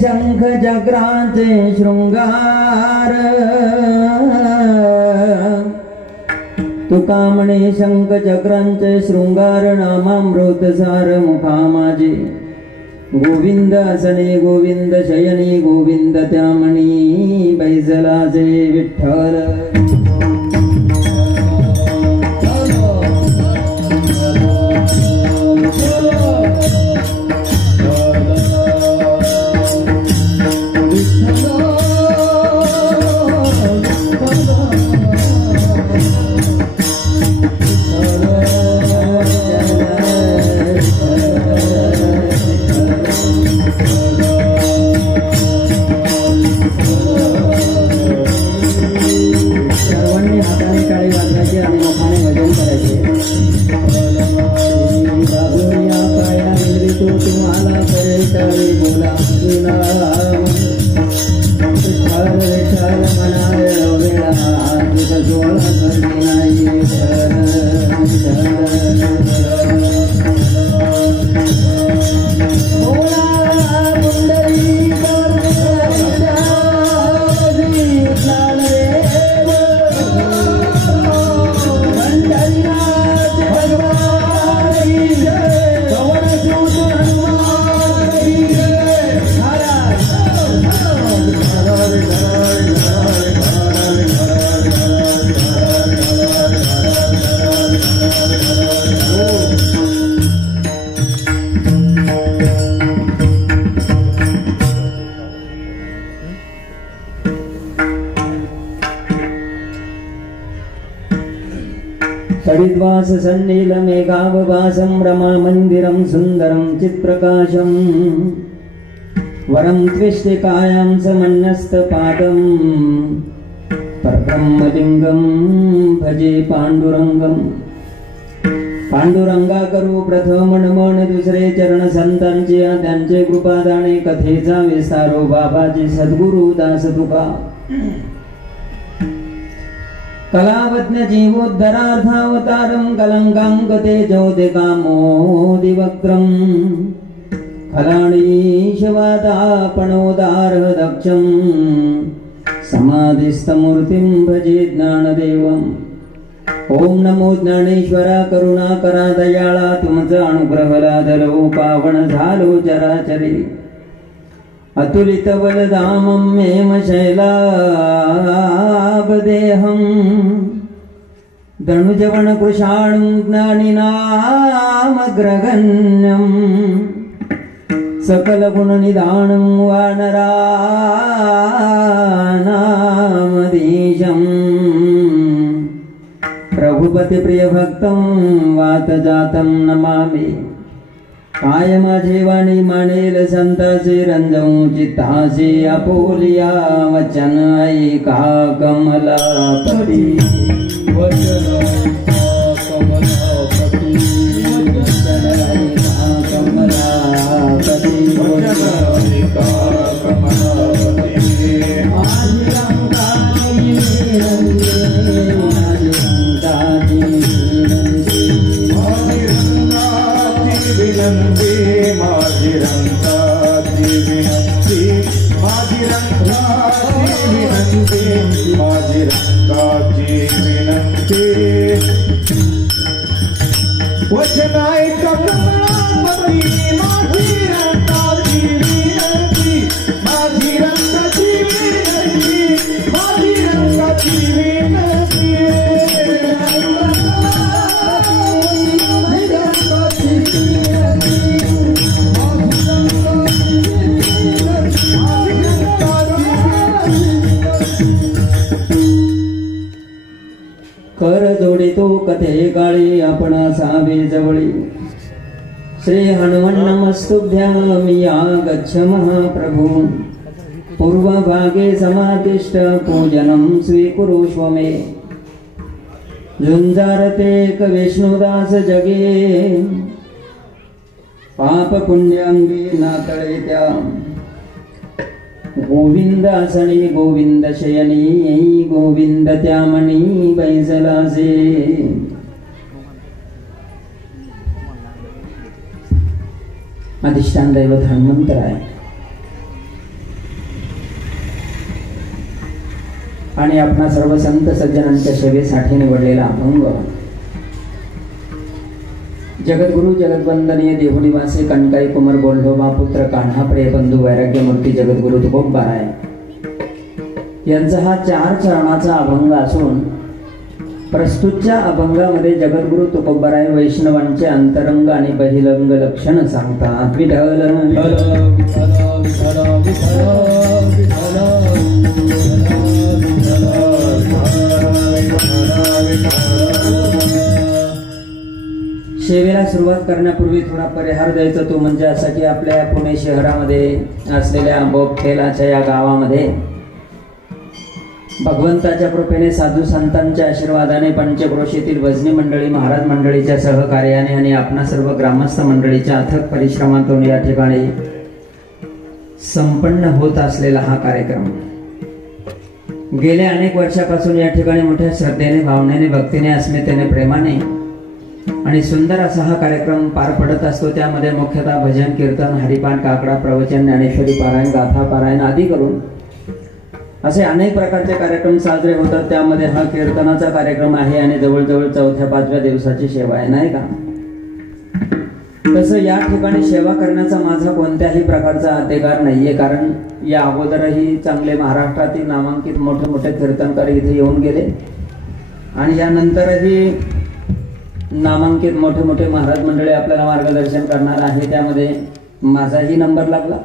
शंख चक्रांचे शृंगार तुका म्हणे शंख चक्रांचे शृंगार नामामृत सार मुखा माझे गोविंद असणे गोविंद शयनी गोविंद त्यामणी बैसलाचे विठ्ठल तडिद्वास सन्नील मेघावभासं रमा मंदिरं सुंदरं चित्प्रकाशं वरं त्विष्टिकायां समन्यस्तपादं परब्रह्मलिंगं भजे पांडुरंगं पांडुरंगा करू प्रथम नमन दुसरे चरण संतांचे त्यांचे कृपादाने कथेचा विस्तारो बाबाजी सद्गुरु दास तुका कलावज्ञ जीवोद्धरार्थावतारं कलंकांक तेजोदिकामोदिवक्त्रं खलाणीशवादापणोदार दक्षं समाधिस्थमूर्तिं भजे ज्ञानदेवम् ओम नमो ज्ञानेश्वरा करुणाकरा दयाळा तुमचा अनुग्रह लादलो पावन झालो चराचरी अतुलित बलधामं हेम शैलाभदेहं धनुजवन कृशाणुं ज्ञानिनामग्रगण्यं सकल गुणनिधानं वानरानामधीशं प्रभुपति प्रियभक्तं वातजातं नमामि काय माझे वाणी मानेल संतासे रंजवू चित्तासे आपोलिया वचन ऐका कमलापती वचन कमलापती वचन ऐका कमलापती वचन ऐका कमलापती आदिरंगाची विनंती माझी रंगाची विनंती माझी रंगाची विनंती माझी रंगाची विनंती वचन ऐका कमलापती माझी रंगाची विनंती माझी रंगाची विनंती माझी रंगाची विनंती कर जोडितो कथे काळी आपण सावे जवळी श्री हनुमन् नमस्तुभ्यां गच्छ महाप्रभु पूर्वभागे समादिष्ट पूजनं स्वीकुरुष्व मे झुंजारते क विष्णुदास जगे पाप पुण्यांगी नातळे त्या गोविंद असणी गोविंद शयनी गोविंद त्यामणी बैसलासे अधिष्ठान दैवत हनुमंतराय आणि आपणा सर्व संत सज्जनांच्या सेवेसाठी निवडलेला अभंग जगद्गुरु जगद्वंदनीय देहुनिवासी कणकाई कुमार बोल्ढोबा पुत्र कान्हा प्रिय बंधू वैराग्यमूर्ती जगद्गुरु तुकोबाराय यांचा हा 4 चरणाचा अभंग असून प्रस्तुतच्या अभंगामध्ये जगद्गुरु तुकोबाराय वैष्णवांचे अंतरंग आणि बहिरंग लक्षण सांगतात. विठ्ठल सेवेला सुरुवात करण्यापूर्वी थोडा परिहार द्यायचा तो म्हणजे असा की आपल्या पुणे शहरामध्ये असलेल्या बोपखेलाच्या या गावामध्ये भगवंताच्या कृपेने साधू संतांच्या आशीर्वादाने पंचक्रोशीतील भजनी मंडळी महाराज मंडळीच्या सहकार्याने आणि आपणा सर्व ग्रामस्थ मंडळीच्या अथक परिश्रमातून या ठिकाणी संपन्न होत असलेला हा कार्यक्रम गेल्या अनेक वर्षापासून या ठिकाणी मोठ्या श्रद्धेने भावनेने भक्तीने अस्मितेने प्रेमाने आणि सुंदर असा हा कार्यक्रम पार पडत असतो. त्यामध्ये मुख्यतः भजन कीर्तन हरिपाठ काकडा प्रवचन ज्ञानेश्वरी पारायण गाथा पारायण आदी करून असे अनेक प्रकारचे कार्यक्रम साजरे होतात. त्यामध्ये हा कीर्तनाचा कार्यक्रम आहे आणि जवळजवळ 4-5व्या दिवसाची सेवा आहे नाही का. तसं या ठिकाणी सेवा करण्याचा माझा कोणत्याही प्रकारचा अधिकार नाहीये कारण या अगोदरही चांगले महाराष्ट्रातील नामांकित मोठे मोठे कीर्तनकार इथे येऊन गेले आणि यानंतरही नामांकित मोठे मोठे महाराज मंडळी आपल्याला मार्गदर्शन करणार आहे. त्यामध्ये माझाही नंबर लागला.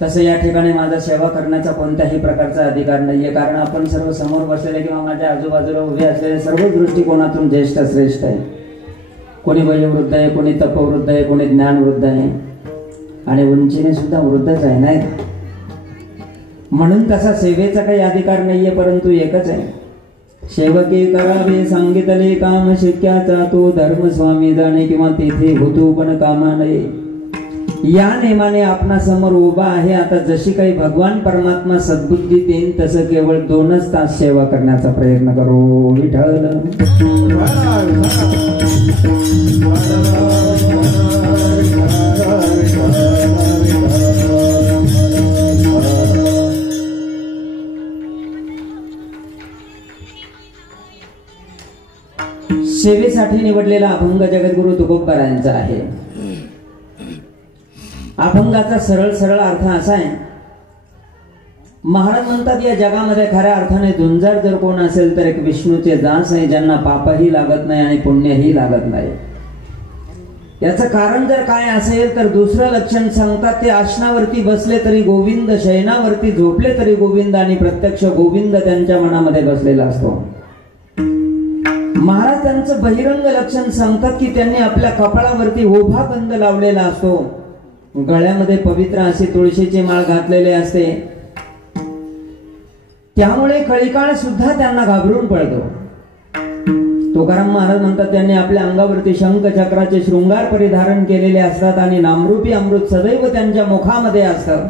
तसं या ठिकाणी माझा सेवा करण्याचा कोणत्याही प्रकारचा अधिकार नाहीये कारण आपण सर्व समोर बसलेले किंवा माझ्या आजूबाजूला उभे असलेले सर्व दृष्टिकोनातून ज्येष्ठ श्रेष्ठ आहे. कोणी वयोवृद्ध आहे, कोणी तपवृद्ध आहे, कोणी ज्ञानवृद्ध आहे आणि उंचीने सुद्धा वृद्धच आहे नाही. म्हणून तसा सेवेचा काही अधिकार नाहीये परंतु एकच आहे सेवके करावे सांगितले काम शिक्याचा तो धर्म स्वामी जाणे किंवा तेथे होतो पण कामा नये. या नेमाने आपणा समोर उभा आहे. आता जशी काही भगवान परमात्मा सद्बुद्धी देईन तसं केवळ 2च तास सेवा करण्याचा प्रयत्न करू. विठ्ठल सेवेसाठी निवडलेला अभंग जगद्गुरु तुकोबारायांचा आहे. अभंगाचा सरळ अर्थ असा आहे महाराज म्हणतात या जगामध्ये खऱ्या अर्थाने झुंजार जर कोण असेल तर एक विष्णूचे दास आहे ज्यांना पापही लागत नाही आणि पुण्यही लागत नाही. याचं कारण जर काय असेल तर दुसरं लक्षण सांगतात ते आसनावरती बसले तरी गोविंद शयनावरती झोपले तरी गोविंद आणि प्रत्यक्ष गोविंद त्यांच्या मनामध्ये बसलेला असतो. महाराज त्यांचं बहिरंग लक्षण सांगतात की त्यांनी आपल्या कपाळावरती ओभा कंद लावलेला असतो. गळ्यामध्ये पवित्र अशी तुळशीची माळ घातलेली असते. त्यामुळे कळीकाळ सुद्धा त्यांना घाबरून पडतो. तुकाराम महाराज म्हणतात त्यांनी आपल्या अंगावरती शंख चक्राचे शृंगार परिधारण केलेले असतात आणि नामरूपी अमृत सदैव त्यांच्या मुखामध्ये असतं.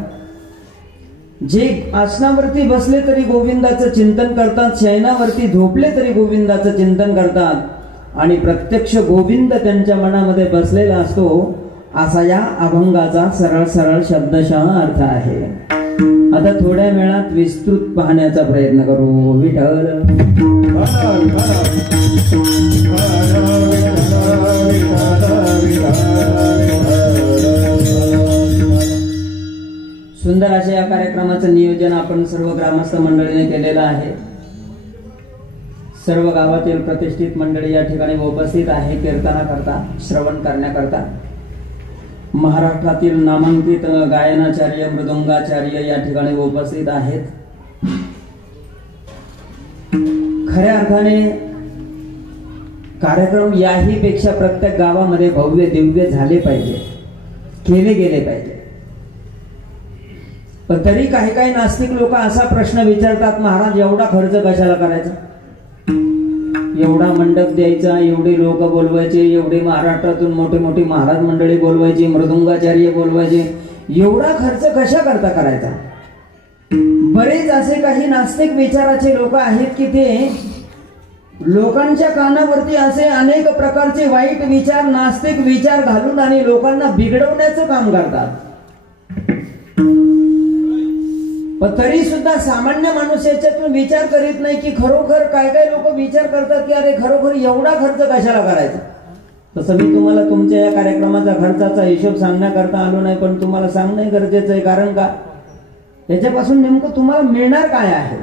जे आसनावरती बसले तरी गोविंदाचं चिंतन करतात, शयनावरती झोपले तरी गोविंदाचं चिंतन करतात आणि प्रत्यक्ष गोविंद त्यांच्या मनामध्ये बसलेला असतो. असा या अभंगाचा सरळ शब्दशः अर्थ आहे. आता थोड्या वेळात विस्तृत पाहण्याचा प्रयत्न करू. विठ्ठल सुंदर अशा या कार्यक्रमाचं नियोजन आपण सर्व ग्रामस्थ मंडळीने केलेलं आहे. सर्व गावातील प्रतिष्ठित मंडळी या ठिकाणी उपस्थित आहे कीर्तनाकरता श्रवण करण्याकरता. महाराष्ट्रातील नामांकित गायनाचार्य मृदुंगाचार्य या ठिकाणी उपस्थित आहेत. खऱ्या अर्थाने कार्यक्रम याही पेक्षा प्रत्येक गावामध्ये भव्य दिव्य झाले पाहिजे, केले गेले पाहिजे. पण तरी काही नास्तिक लोक असा प्रश्न विचारतात महाराज एवढा खर्च कशाला करायचा, एवढा मंडप द्यायचा, एवढे लोक बोलवायचे, एवढे महाराष्ट्रातून मोठे मोठी महाराज मंडळी बोलवायची, मृदुंगाचार्य बोलवायचे, एवढा खर्च कशा करता करायचा. बरेच असे काही नास्तिक विचाराचे लोक आहेत की ते लोकांच्या कानावरती असे अनेक प्रकारचे वाईट विचार, नास्तिक विचार घालून आणि लोकांना बिघडवण्याचं काम करतात. पण तरी सुद्धा सामान्य माणूस याच्यातून विचार करीत नाही की खरोखर काय काय लोक विचार करतात की अरे खरोखर एवढा खर्च कशाला करायचा. तसं मी तुम्हाला तुमच्या या कार्यक्रमाचा खर्चाचा हिशोब सांगण्याकरता आलो नाही, पण तुम्हाला सांगणं गरजेचं आहे. कारण का, याच्यापासून नेमकं तुम्हाला मिळणार काय आहे.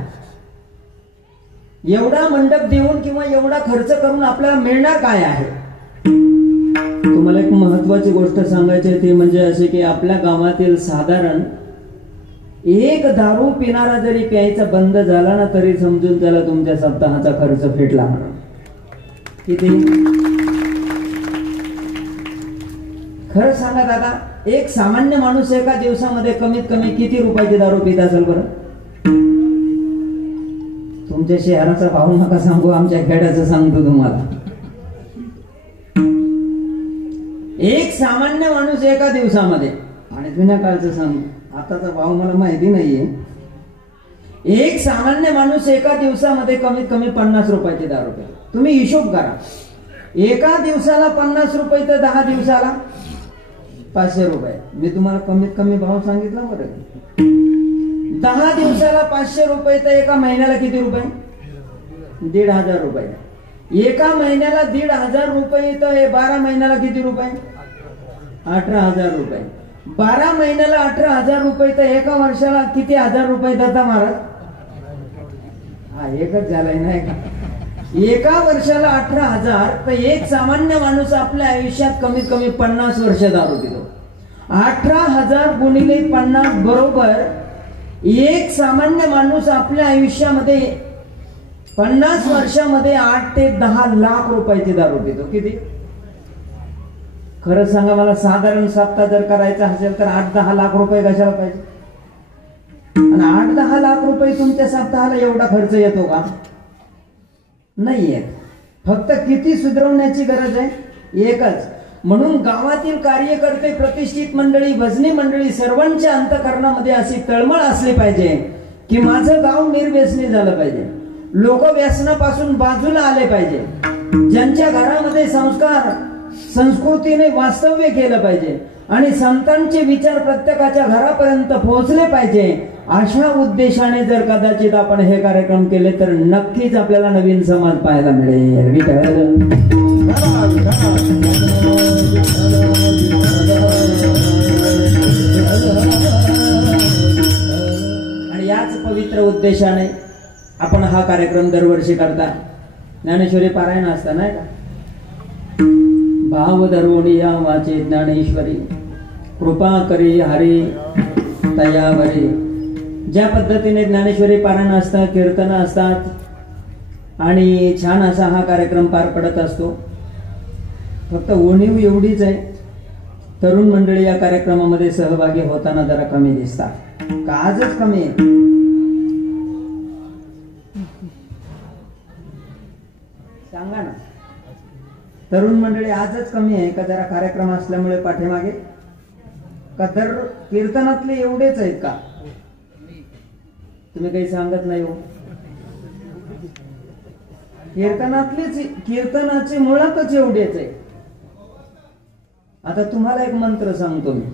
एवढा मंडप देऊन किंवा एवढा खर्च करून आपल्याला मिळणार काय आहे. तुम्हाला एक महत्वाची गोष्ट सांगायची आहे, ती म्हणजे अशी की आपल्या गावातील साधारण एक दारू पिणारा जरी प्यायचा बंद झाला ना, तरी समजून त्याला तुमच्या सप्ताहाचा खर्च फिटला म्हणून. किती खरं सांगा दादा, एक सामान्य माणूस एका दिवसामध्ये कमीत कमी किती रुपयाची दारू पित असेल बरं. तुमच्या शहराचा भाऊ नका सांगू, आमच्या खेड्याचं सांगतो तुम्हाला. एक सामान्य माणूस एका दिवसामध्ये, आणि जुन्या काळचं सांगतो, आताचा भाव मला माहिती नाहीये, एक सामान्य माणूस एका दिवसामध्ये कमीत कमी 50 रुपयाची दारू पितो. तुम्ही हिशोब करा, एका दिवसाला 50 रुपये तर 10 दिवसाला 500 रुपये. मी तुम्हाला कमीत कमी भाव सांगितला बरं. 10 दिवसाला 500 रुपये तर एका महिन्याला किती रुपये. 1,500 रुपये. एका महिन्याला 1,500 रुपये तर 12 महिन्याला किती रुपये. 18,000 रुपये. 12 महिन्याला 18,000 रुपये तर एका वर्षाला किती हजार रुपये दत्ता महाराज. हा एकच झालाय नाही का. एका वर्षाला 18,000 तर एक सामान्य माणूस आपल्या आयुष्यात कमीत कमी 50 वर्ष दारू पितो. 18,000 गुणिले 50 बरोबर एक सामान्य माणूस आपल्या आयुष्यामध्ये 50 वर्षामध्ये 8 ते 10 लाख रुपयाची दारू पितो. किती खरं सांगा मला, साधारण सप्ताह जर करायचा असेल तर 8-10 लाख रुपये कशाला पाहिजे. आणि 8-10 लाख रुपये तुमच्या सप्ताहाला एवढा खर्च येतो का. नाही येत. फक्त किती सुधारवण्याची गरज आहे, एकच. म्हणून गावातील कार्यकर्ते, प्रतिष्ठित मंडळी, भजनी मंडळी सर्वांच्या अंतःकरणामध्ये अशी तळमळ असली पाहिजे की माझं गाव निर्व्यसनी झालं पाहिजे. लोक व्यसनापासून बाजूला आले पाहिजे. ज्यांच्या घरामध्ये संस्कार संस्कृतीने वास्तव्य केलं पाहिजे आणि संतांचे विचार प्रत्येकाच्या घरापर्यंत पोहोचले पाहिजे. अशा उद्देशाने जर कदाचित आपण हे कार्यक्रम केले तर नक्कीच आपल्याला नवीन समाज पाहायला मिळेल. आणि याच पवित्र उद्देशाने आपण हा कार्यक्रम दरवर्षी करता. ज्ञानेश्वरी पारायण असता नाही का. भाव धरून या वाचे ज्ञानेश्वरी, कृपा करी हरी तयावरी. ज्या पद्धतीने ज्ञानेश्वरी पारायण असतात, कीर्तन असतात आणि छान असा हा कार्यक्रम पार पडत असतो. फक्त उणीव एवढीच आहे, तरुण मंडळी या कार्यक्रमामध्ये सहभागी होताना जरा कमी दिसतात. का आजच कमी आहे. सांगा ना, तरुण मंडळी आजच कमी आहे का जरा कार्यक्रम असल्यामुळे पाठीमागे. का तर कीर्तनातले एवढेच आहेत का. तुम्ही काही सांगत नाही हो. कीर्तनाचे मुळातच एवढेच आहे. आता तुम्हाला एक मंत्र सांगतो मी.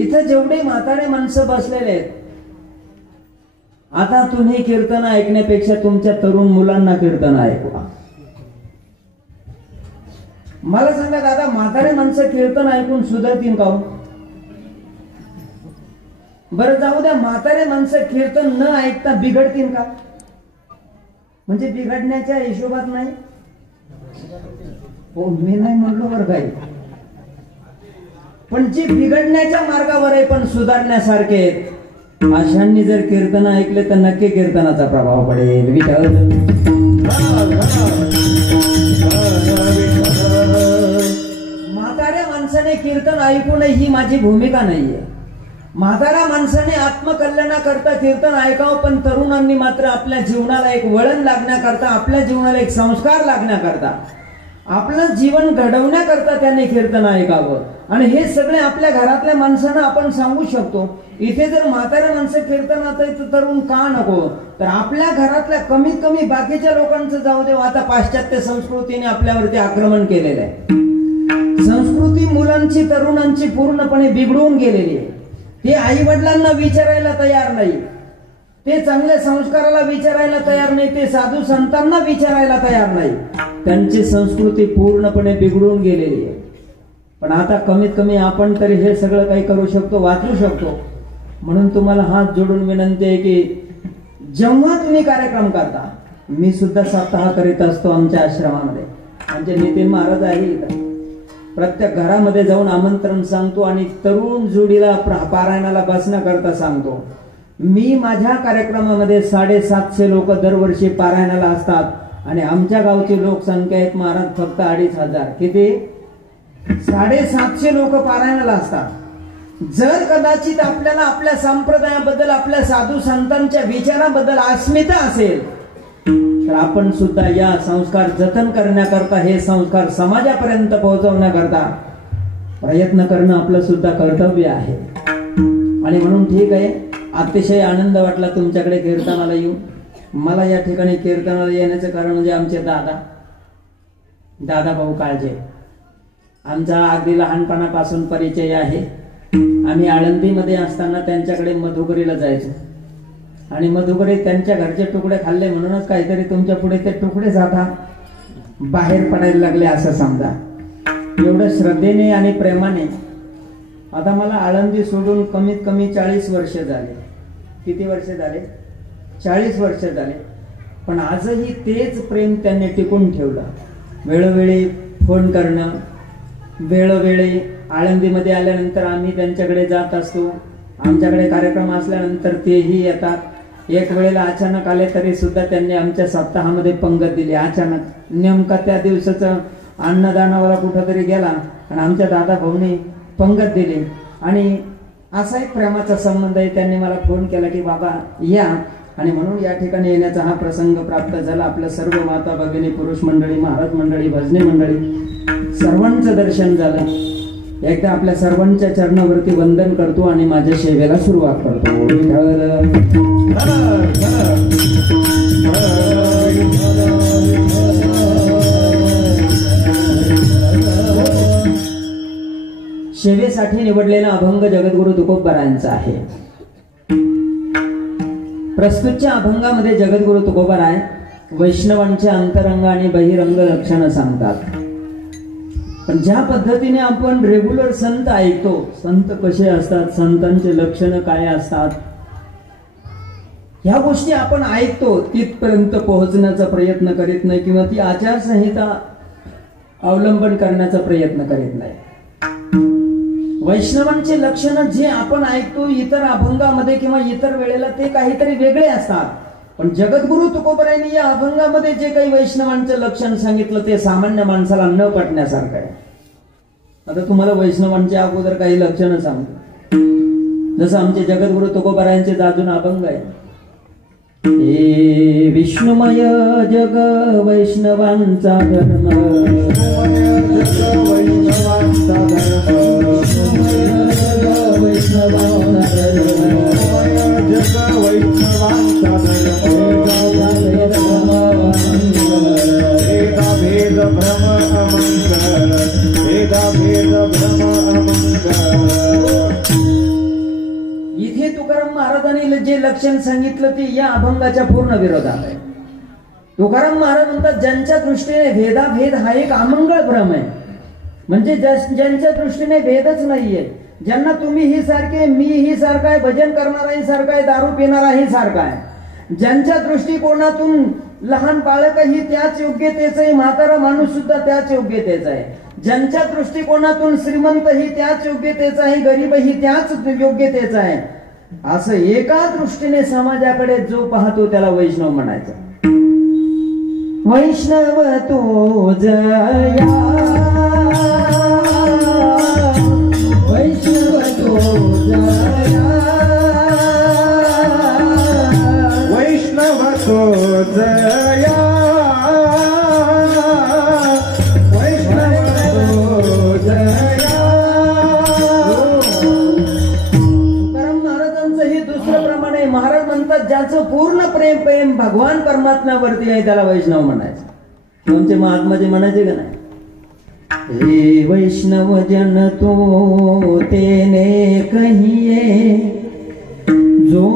इथं जेवढे म्हातारे माणसं बसलेले आहेत, आता तुम्ही कीर्तन ऐकण्यापेक्षा तुमच्या तरुण मुलांना कीर्तन ऐकवा. मला सांगा दादा, म्हातारे माणसं कीर्तन ऐकून सुधरतील का. बरं जाऊ द्या, म्हातारे माणसं कीर्तन न ऐकता बिघडतील का. म्हणजे बिघडण्याच्या हिशोबात नाही हो, मी नाही म्हणलो बरं काही. पण जे बिघडण्याच्या मार्गावर आहे पण सुधारण्यासारखे आहेत, अशांनी जर कीर्तन ऐकले तर नक्की कीर्तनाचा प्रभाव पडेल. म्हाताऱ्या माणसाने कीर्तन ऐकू नये ही माझी भूमिका नाहीये. म्हाताऱ्या माणसाने आत्मकल्याणाकरता कीर्तन ऐकावं, पण तरुणांनी मात्र आपल्या जीवनाला एक वळण लागण्याकरता, आपल्या जीवनाला एक संस्कार लागण्याकरता आपलं जीवन घडवण्याकरता त्याने कीर्तन ऐकावं. आणि हे सगळे आपल्या घरातल्या माणसांना आपण सांगू शकतो. इथे जर म्हातारे माणसं कीर्तनात आहेत तरुण का नको, तर आपल्या घरातल्या कमीत कमी बाकीच्या लोकांचं जाऊ देव. आता पाश्चात्य संस्कृतीने आपल्यावरती आक्रमण केलेलं आहे. संस्कृती मुलांची तरुणांची पूर्णपणे बिघडून गेलेली आहे. ते आई वडिलांना विचारायला तयार नाही, ते चांगल्या संस्काराला विचारायला तयार नाही, ते साधू संतांना विचारायला तयार नाही. त्यांची संस्कृती पूर्णपणे बिघडून गेलेली आहे. पण आता कमीत कमी आपण तरी हे सगळं काही करू शकतो, वाचू शकतो. म्हणून तुम्हाला हात जोडून विनंती आहे की जेव्हा तुम्ही कार्यक्रम करता, मी सुद्धा सप्ताह करीत असतो आमच्या आश्रमामध्ये. आमचे नितीन महाराज आहे इथं. प्रत्येक घरामध्ये जाऊन आमंत्रण सांगतो आणि तरुण जोडीला पारायणाला बसण्याकरता सांगतो. मी माझ्या कार्यक्रमामध्ये 750 लोक दरवर्षी पारायणाला असतात आणि आमच्या गावची लोकसंख्या आहेत महाराज फक्त 2500. किती? 750 लोक पारायणाला असतात. जर कदाचित आपल्याला आपल्या संप्रदायाबद्दल, आपल्या साधू संतांच्या विचाराबद्दल अस्मिता असेल तर आपण सुद्धा या संस्कार जतन करण्याकरता, हे संस्कार समाजापर्यंत पोहोचवण्याकरता प्रयत्न करणं आपलं सुद्धा कर्तव्य आहे. आणि म्हणून ठीक आहे, अतिशय आनंद वाटला तुमच्याकडे कीर्तनाला येऊन. मला या ठिकाणी कीर्तनाला येण्याचं कारण म्हणजे आमचे दादा भाऊ काळजे. आमचा अगदी लहानपणापासून परिचय आहे. आम्ही आळंदीमध्ये असताना त्यांच्याकडे मधुकरीला जायचो आणि मधुकरी त्यांच्या घरचे तुकडे खाल्ले म्हणूनच काहीतरी तुमच्या पुढे ते तुकडे जाता बाहेर पडायला लागले असं समजा. एवढं श्रद्धेने आणि प्रेमाने. आता मला आळंदी सोडून कमीत कमी 40 वर्ष झाले. किती वर्ष झाले? 40 वर्ष झाले. पण आजही तेच प्रेम त्यांनी टिकून ठेवलं. वेळोवेळी फोन करणं, वेळोवेळी आळंदीमध्ये आल्यानंतर आम्ही त्यांच्याकडे जात असतो. आमच्याकडे कार्यक्रम असल्यानंतर तेही येतात. एक वेळेला अचानक आले तरी सुद्धा त्यांनी आमच्या सप्ताहामध्ये पंगत दिली. अचानक नेमका त्या दिवसाचं अन्नदानावाला कुठंतरी गेला आणि आमच्या दादा भाऊनी पंगत दिली. आणि असा एक प्रेमाचा संबंध आहे. त्यांनी मला फोन केला की बाबा या, आणि म्हणून या ठिकाणी येण्याचा हा प्रसंग प्राप्त झाला. आपल्या सर्व माता भगिनी, पुरुष मंडळी, महाराज मंडळी, भजनी मंडळी सर्वांचं दर्शन झालं. एकदा आपल्या सर्वांच्या चरणावरती वंदन करतो आणि माझ्या सेवेला सुरुवात करतो. सेवेसाठी निवडलेला अभंग जगद्गुरु तुकोबारायांचा आहे. प्रस्तुतच्या अभंगामध्ये जगद्गुरु तुकोबाराय वैष्णवांच्या अंतरंग आणि बहिरंग लक्षणं सांगतात. पण ज्या पद्धतीने आपण रेग्युलर संत ऐकतो, संत कसे असतात, संतांचे लक्षणं काय असतात, ह्या गोष्टी आपण ऐकतो, तिथपर्यंत पोहोचण्याचा प्रयत्न करीत नाही किंवा ती आचारसंहिता अवलंबन करण्याचा प्रयत्न करीत नाही. वैष्णवांचे लक्षण जे आपण ऐकतो इतर अभंगामध्ये किंवा इतर वेळेला ते काहीतरी वेगळे असतात. पण जगद्गुरु तुकोबारायांनी या अभंगामध्ये जे काही वैष्णवांचं लक्षण सांगितलं ते सामान्य माणसाला न पटण्यासारखं आहे. आता तुम्हाला वैष्णवांच्या अगोदर काही लक्षणं सांगतो. जसं आमचे जगद्गुरु तुकोबारायांचे अजून अभंग आहे. हे विष्णुमय जग वैष्णवांचा धर्म, वैष्णवांचा धर्म, वैष्णवांचा धर्म, जग वैष्णवांचा धर्म, वेदा भेद भ्रम अमंगल, वेदा भेद भ्रम अमंगल. इथे तुकाराम महाराजांनी जे लक्षण सांगितलं ते या अभंगाच्या पूर्ण विरोधात आहे. तुकाराम महाराज म्हणतात ज्यांच्या दृष्टीने भेदाभेद हा एक अमंगळ भ्रम आहे. म्हणजे ज्यांच्या दृष्टीने भेदच नाहीये, ज्यांना तुम्ही ही सारखे, मी ही सारखा आहे, भजन करणाराही सारखा आहे, दारू पिणाराही सारखा आहे, ज्यांच्या दृष्टिकोनातून लहान बाळकही त्याच योग्यतेचं आहे, म्हातारा माणूस सुद्धा त्याच योग्यतेचा आहे, ज्यांच्या दृष्टिकोनातून श्रीमंतही त्याच योग्यतेचा आहे, गरीबही त्याच योग्यतेचा आहे, असं एका दृष्टीने समाजाकडे जो पाहतो त्याला वैष्णव म्हणायचं. वैष्णव तो जया, वैष्णव तो जया, वैष्णव तो जया, पूर्ण प्रेम भगवान परमात्म्यावरती आहे त्याला वैष्णव म्हणायचं. तुमचे महात्माजी म्हणायचे का नाही, हे वैष्णव जन तो तेने कहिए जो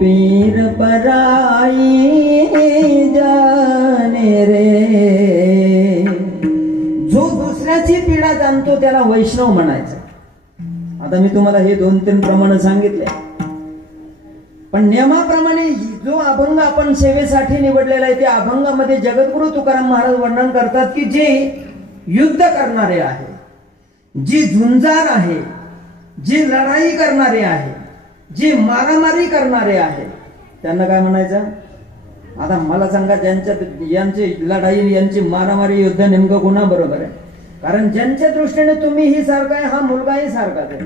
पीर पराई जाने रे. जो दुसऱ्याची पीडा जाणतो त्याला वैष्णव म्हणायचं. आता मी तुम्हाला हे 2-3 प्रमाण सांगितले, पण नियमाप्रमाणे जो अभंग आपण सेवेसाठी निवडलेला आहे त्या अभंगामध्ये जगद्गुरु तुकाराम महाराज वर्णन करतात की जे युद्ध करणारे आहे, जी झुंजार आहे, जी लढाई करणारे आहे, जी मारामारी करणारे आहे, त्यांना काय म्हणायचं. आता मला सांगा, यांची लढाई, यांची मारामारी, युद्ध नेमकं कोणा बरोबर आहे. कारण ज्यांच्या दृष्टीने तुम्ही ही सारखा आहे, हा मुलगाही सारखाच आहे.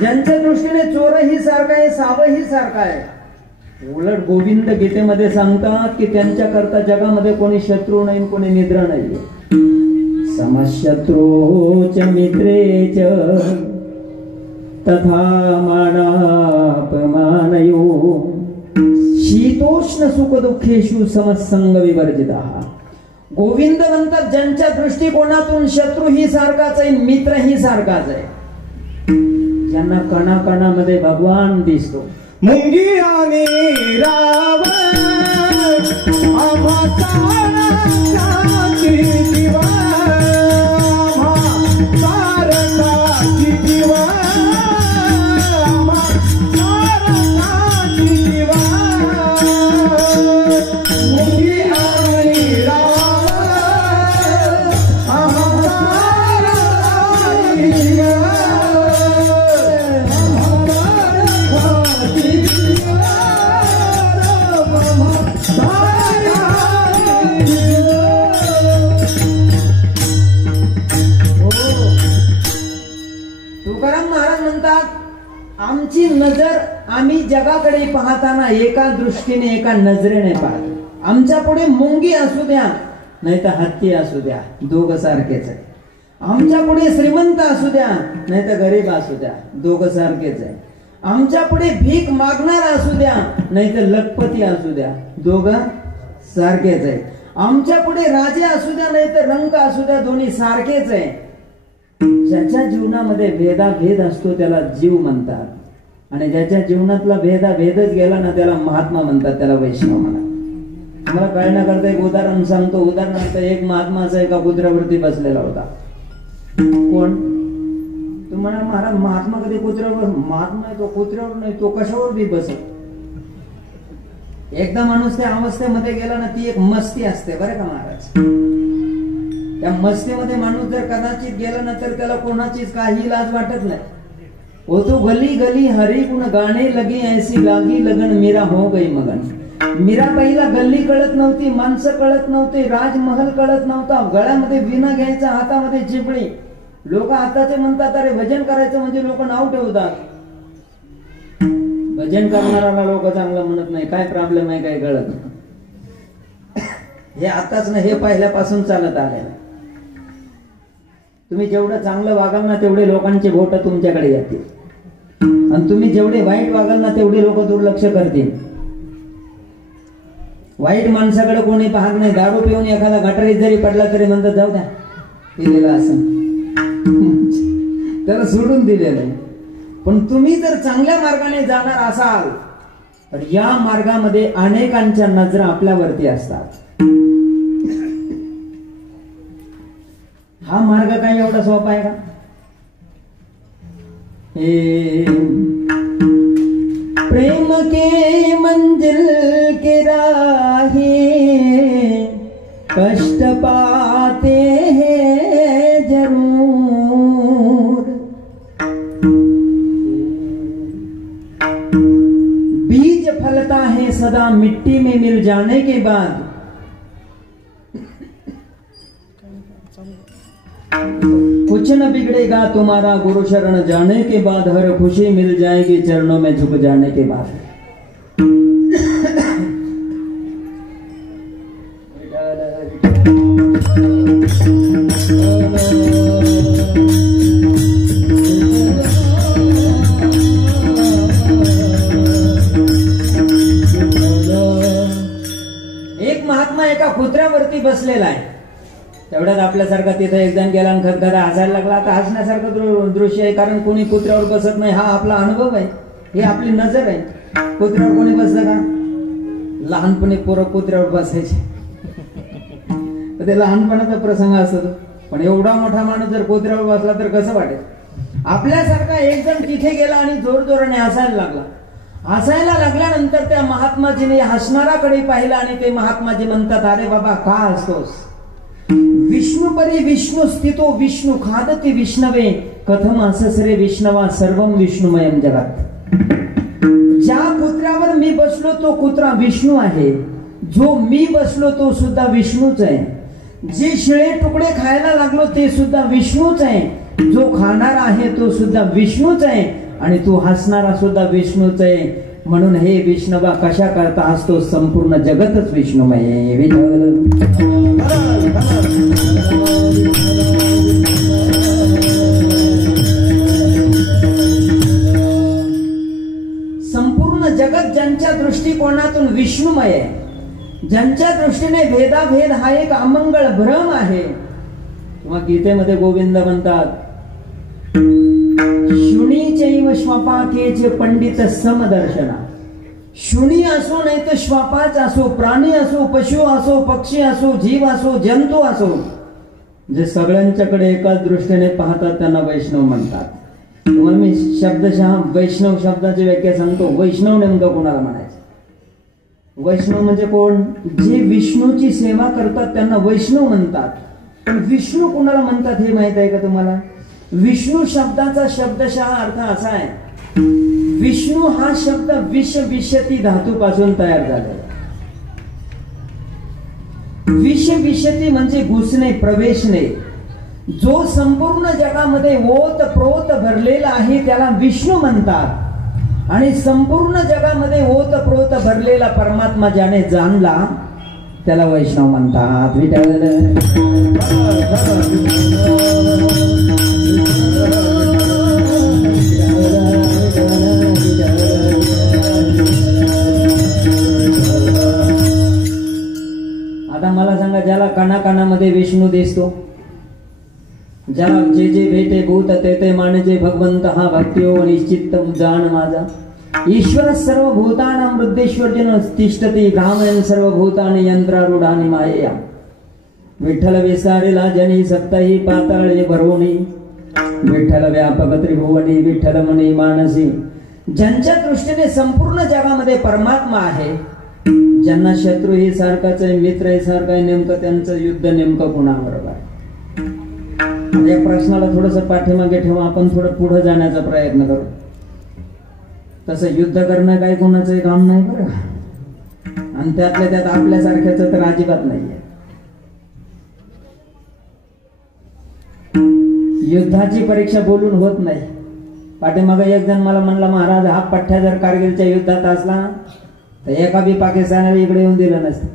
ज्यांच्या दृष्टीने चोरही सारखा आहे, सावही सारखा आहे. उलट गोविंद गीतेमध्ये सांगतात की त्यांच्याकरता जगामध्ये कोणी शत्रू नाही, कोणी मित्र नाहीये. समशत्रूच मित्रेच तथा मानापमानयो शीतोष्ण सुख दुःखेषु समसंग विवर्जिता. गोविंद म्हणतात ज्यांच्या दृष्टिकोनातून शत्रूही सारखाच आहे, मित्रही सारखाच आहे. ज्यांना कणाकणामध्ये भगवान दिसतो. मुंगी आणि रावण आम्हा तारकाची दिवा, आम्हा तारकाची दिवा, आम्हा तारकाची दिवा. मुंगी आणि रावण आम्हा तारकाची दिवा. तुकाराम महाराज म्हणतात आमची नजर आम्ही जगाकडे पाहताना एका दृष्टीने, एका नजरेने पाहतो. आमच्या पुढे मुंगी असू द्या नाही तर हत्ती असू द्या, दोघं सारखेच आहे. आमच्या पुढे श्रीमंत असू द्या नाही तर गरीब असू द्या, दोघं सारखेच आहे. आमच्या पुढे भीक मागणारा असू द्या नाही तर लखपती असू द्या, दोघं सारखेच आहे. आमच्या पुढे राजे असू द्या नाही तर रंक असू द्या, दोन्ही सारखेच आहे. ज्याच्या जीवनामध्ये भेदाभेद असतो त्याला जीव म्हणतात, आणि ज्याच्या जीवनातला भेदाभेदच गेला ना त्याला महात्मा म्हणतात, त्याला वैष्णव म्हणतात. मला कळण्याकरता एक उदाहरण सांगतो. उदाहरणार्थ एक महात्मा असा एका कुत्र्यावरती बसलेला होता. कोण? तुम्हाला महाराज महात्मा कधी कुत्र्यावर? महात्मा आहे तो कुत्र्यावर नाही, तो कशावर बी बसत. एकदा माणूस त्या अवस्थेमध्ये गेला ना, ती एक मस्ती असते बरं का महाराज. त्या मस्तीमध्ये माणूस जर कदाचित गेला ना तर त्याला कोणाचीच काही लाज वाटत नाही. वो तो गली गली हरी गुण गाणे लगी ऐसी लागी लगन मीरा हो गई मगन. मीरा पहिला गल्ली कळत नव्हती, माणसं कळत नव्हते, राजमहल कळत नव्हता, गळ्यामध्ये विणा घ्यायचा, हातामध्ये चिपळी. लोक आताचे म्हणतात अरे भजन करायचं म्हणजे लोक नाव ठेवतात. भजन करणाऱ्याला लोक चांगलं म्हणत नाही, काय प्रॉब्लेम आहे काय कळत नाही. हे आताच ना, हे पहिल्यापासून चालत आले. तुम्ही जेवढं चांगलं वागाल ना तेवढे लोकांचे बोट तुमच्याकडे येतील, आणि तुम्ही जेवढे वाईट वागाल ना तेवढे लोक दुर्लक्ष करतील. वाईट माणसाकडे कोणी पाहत नाही. दारू पिऊन एखादा गटारीत जरी पडला तरी म्हणतात जाऊ द्या, पिलेला असं त्याला सोडून दिलेलं आहे. पण तुम्ही जर चांगल्या मार्गाने जाणार असाल तर या मार्गामध्ये अनेकांच्या नजरा आपल्यावरती असतात. हा मार्ग काय एवढा सोपा आहे का? प्रेम के मंजिल के राही कष्ट पाते हैं जरूर. बीज फलता है सदा मिट्टी में मिल जाने के बाद. कुछ न बिगड़ेगा तुम्हारा गुरु शरण जाने के बाद. हर खुशी मिल जाएगी चरणों में झुक जाने के बाद. बसलेला आहे. तेवढ्यात आपल्यासारखा तिथे एक जण गेला आणि खदखदा हसायला लागला. आता हसण्यासारखं दृश्य आहे, कारण कोणी कुत्र्यावर बसत नाही. हा आपला अनुभव आहे, ही आपली नजर आहे. कुत्र्यावर कोणी बसतं का? लहानपणी पोरं कुत्र्यावर बसायचे, ते लहानपणाचा प्रसंग असतो. पण एवढा मोठा माणूस जर कुत्र्यावर बसला तर कसं वाटेल? आपल्यासारखा एक जण तिथे गेला आणि जोरजोराने हसायला लागला. हसायला लागल्यानंतर त्या महात्माजीने हसणाराकडे पाहिलं आणि ते महात्माजी म्हणतात, अरे बाबा का हसतोस? विष्णुपरी विष्णू स्थितो विष्णू खादती विष्णवे कथम अससरे विष्णवा सर्वम विष्णुमयम जगत. ज्या कुत्र्यावर मी बसलो तो कुत्रा विष्णू आहे, जो मी बसलो तो सुद्धा विष्णूच आहे. जे शिळे तुकडे खायला लागलो ते सुद्धा विष्णूच आहे, जो खाणारा आहे तो सुद्धा विष्णूच आहे, आणि तो हसणारा सुद्धा विष्णूच आहे. म्हणून हे विष्णवा कशा करता हसतो? संपूर्ण जगतच विष्णुमय आहे. संपूर्ण जगत ज्यांच्या दृष्टिकोनातून विष्णुमय आहे, ज्यांच्या दृष्टीने भेदाभेद हा एक अमंगळ भ्रम आहे. किंवा गीतेमध्ये गोविंद म्हणतात, शुनीचैव श्वपाकेचे पंडित समदर्शना. शुनी असो नाही तर श्वापाच असो, प्राणी असो, पशु असो, पक्षी असो, जीव असो, जंतू असो, जे सगळ्यांच्याकडे एकाच दृष्टीने पाहतात त्यांना वैष्णव म्हणतात. तुम्हाला मी शब्दशः वैष्णव शब्दाची व्याख्या सांगतो. वैष्णव नेमकं कोणाला म्हणायचं? वैष्णव म्हणजे कोण? जे विष्णूची सेवा करतात त्यांना वैष्णव म्हणतात. पण विष्णू कोणाला म्हणतात हे माहित आहे का तुम्हाला? विष्णू शब्दाचा शब्दशः अर्थ असा आहे, विष्णू हा शब्द विष विषती धातूपासून तयार झालेला. विष विषती म्हणजे घुसणे, प्रवेशणे. जो संपूर्ण जगामध्ये ओत प्रोत भरलेला आहे त्याला विष्णू म्हणतात. आणि संपूर्ण जगामध्ये ओत प्रोत भरलेला परमात्मा ज्याने जाणला त्याला वैष्णव म्हणतात. आता मला सांगा, ज्याला कणाकणामध्ये विष्णू दिसतो, ज्याला जे जे भेटे भूत ते मानजे भगवंत हा भक्तियो निश्चित्तम जाण माझा. ईश्वर सर्वभूतानां वृद्धेश्वर्जन तिष्ठती भ्रामयन् सर्वभूतानि यंत्रारूढानि मायया. विठ्ठल विसारिला जनी सप्तही पाताळे भरोनी. विठ्ठल व्यापक त्रिभुवनी विठ्ठल मनी मानसी. ज्यांच्या दृष्टीने संपूर्ण जगामध्ये परमात्मा आहे, ज्यांना शत्रू ही सारखाच आहे, मित्र ही सारखा आहे, नेमकं त्यांचं युद्ध नेमकं कुणाबरोबर आहे? या प्रश्नाला थोडस पाठीमागे ठेवा, आपण थोडं पुढे जाण्याचा प्रयत्न करू. तसं युद्ध करणं काही कोणाचं काम नाही बरं, आणि त्यातल्या त्यात आपल्यासारख्याच तर अजिबात नाहीये. युद्धाची परीक्षा बोलून होत नाही. पाठीमागे एक जण मला म्हणला, महाराज हा पठ्ठ्या जर कारगिलच्या युद्धात असला तर एका बी पाकिस्तानाला इकडे येऊन दिलं नसतं.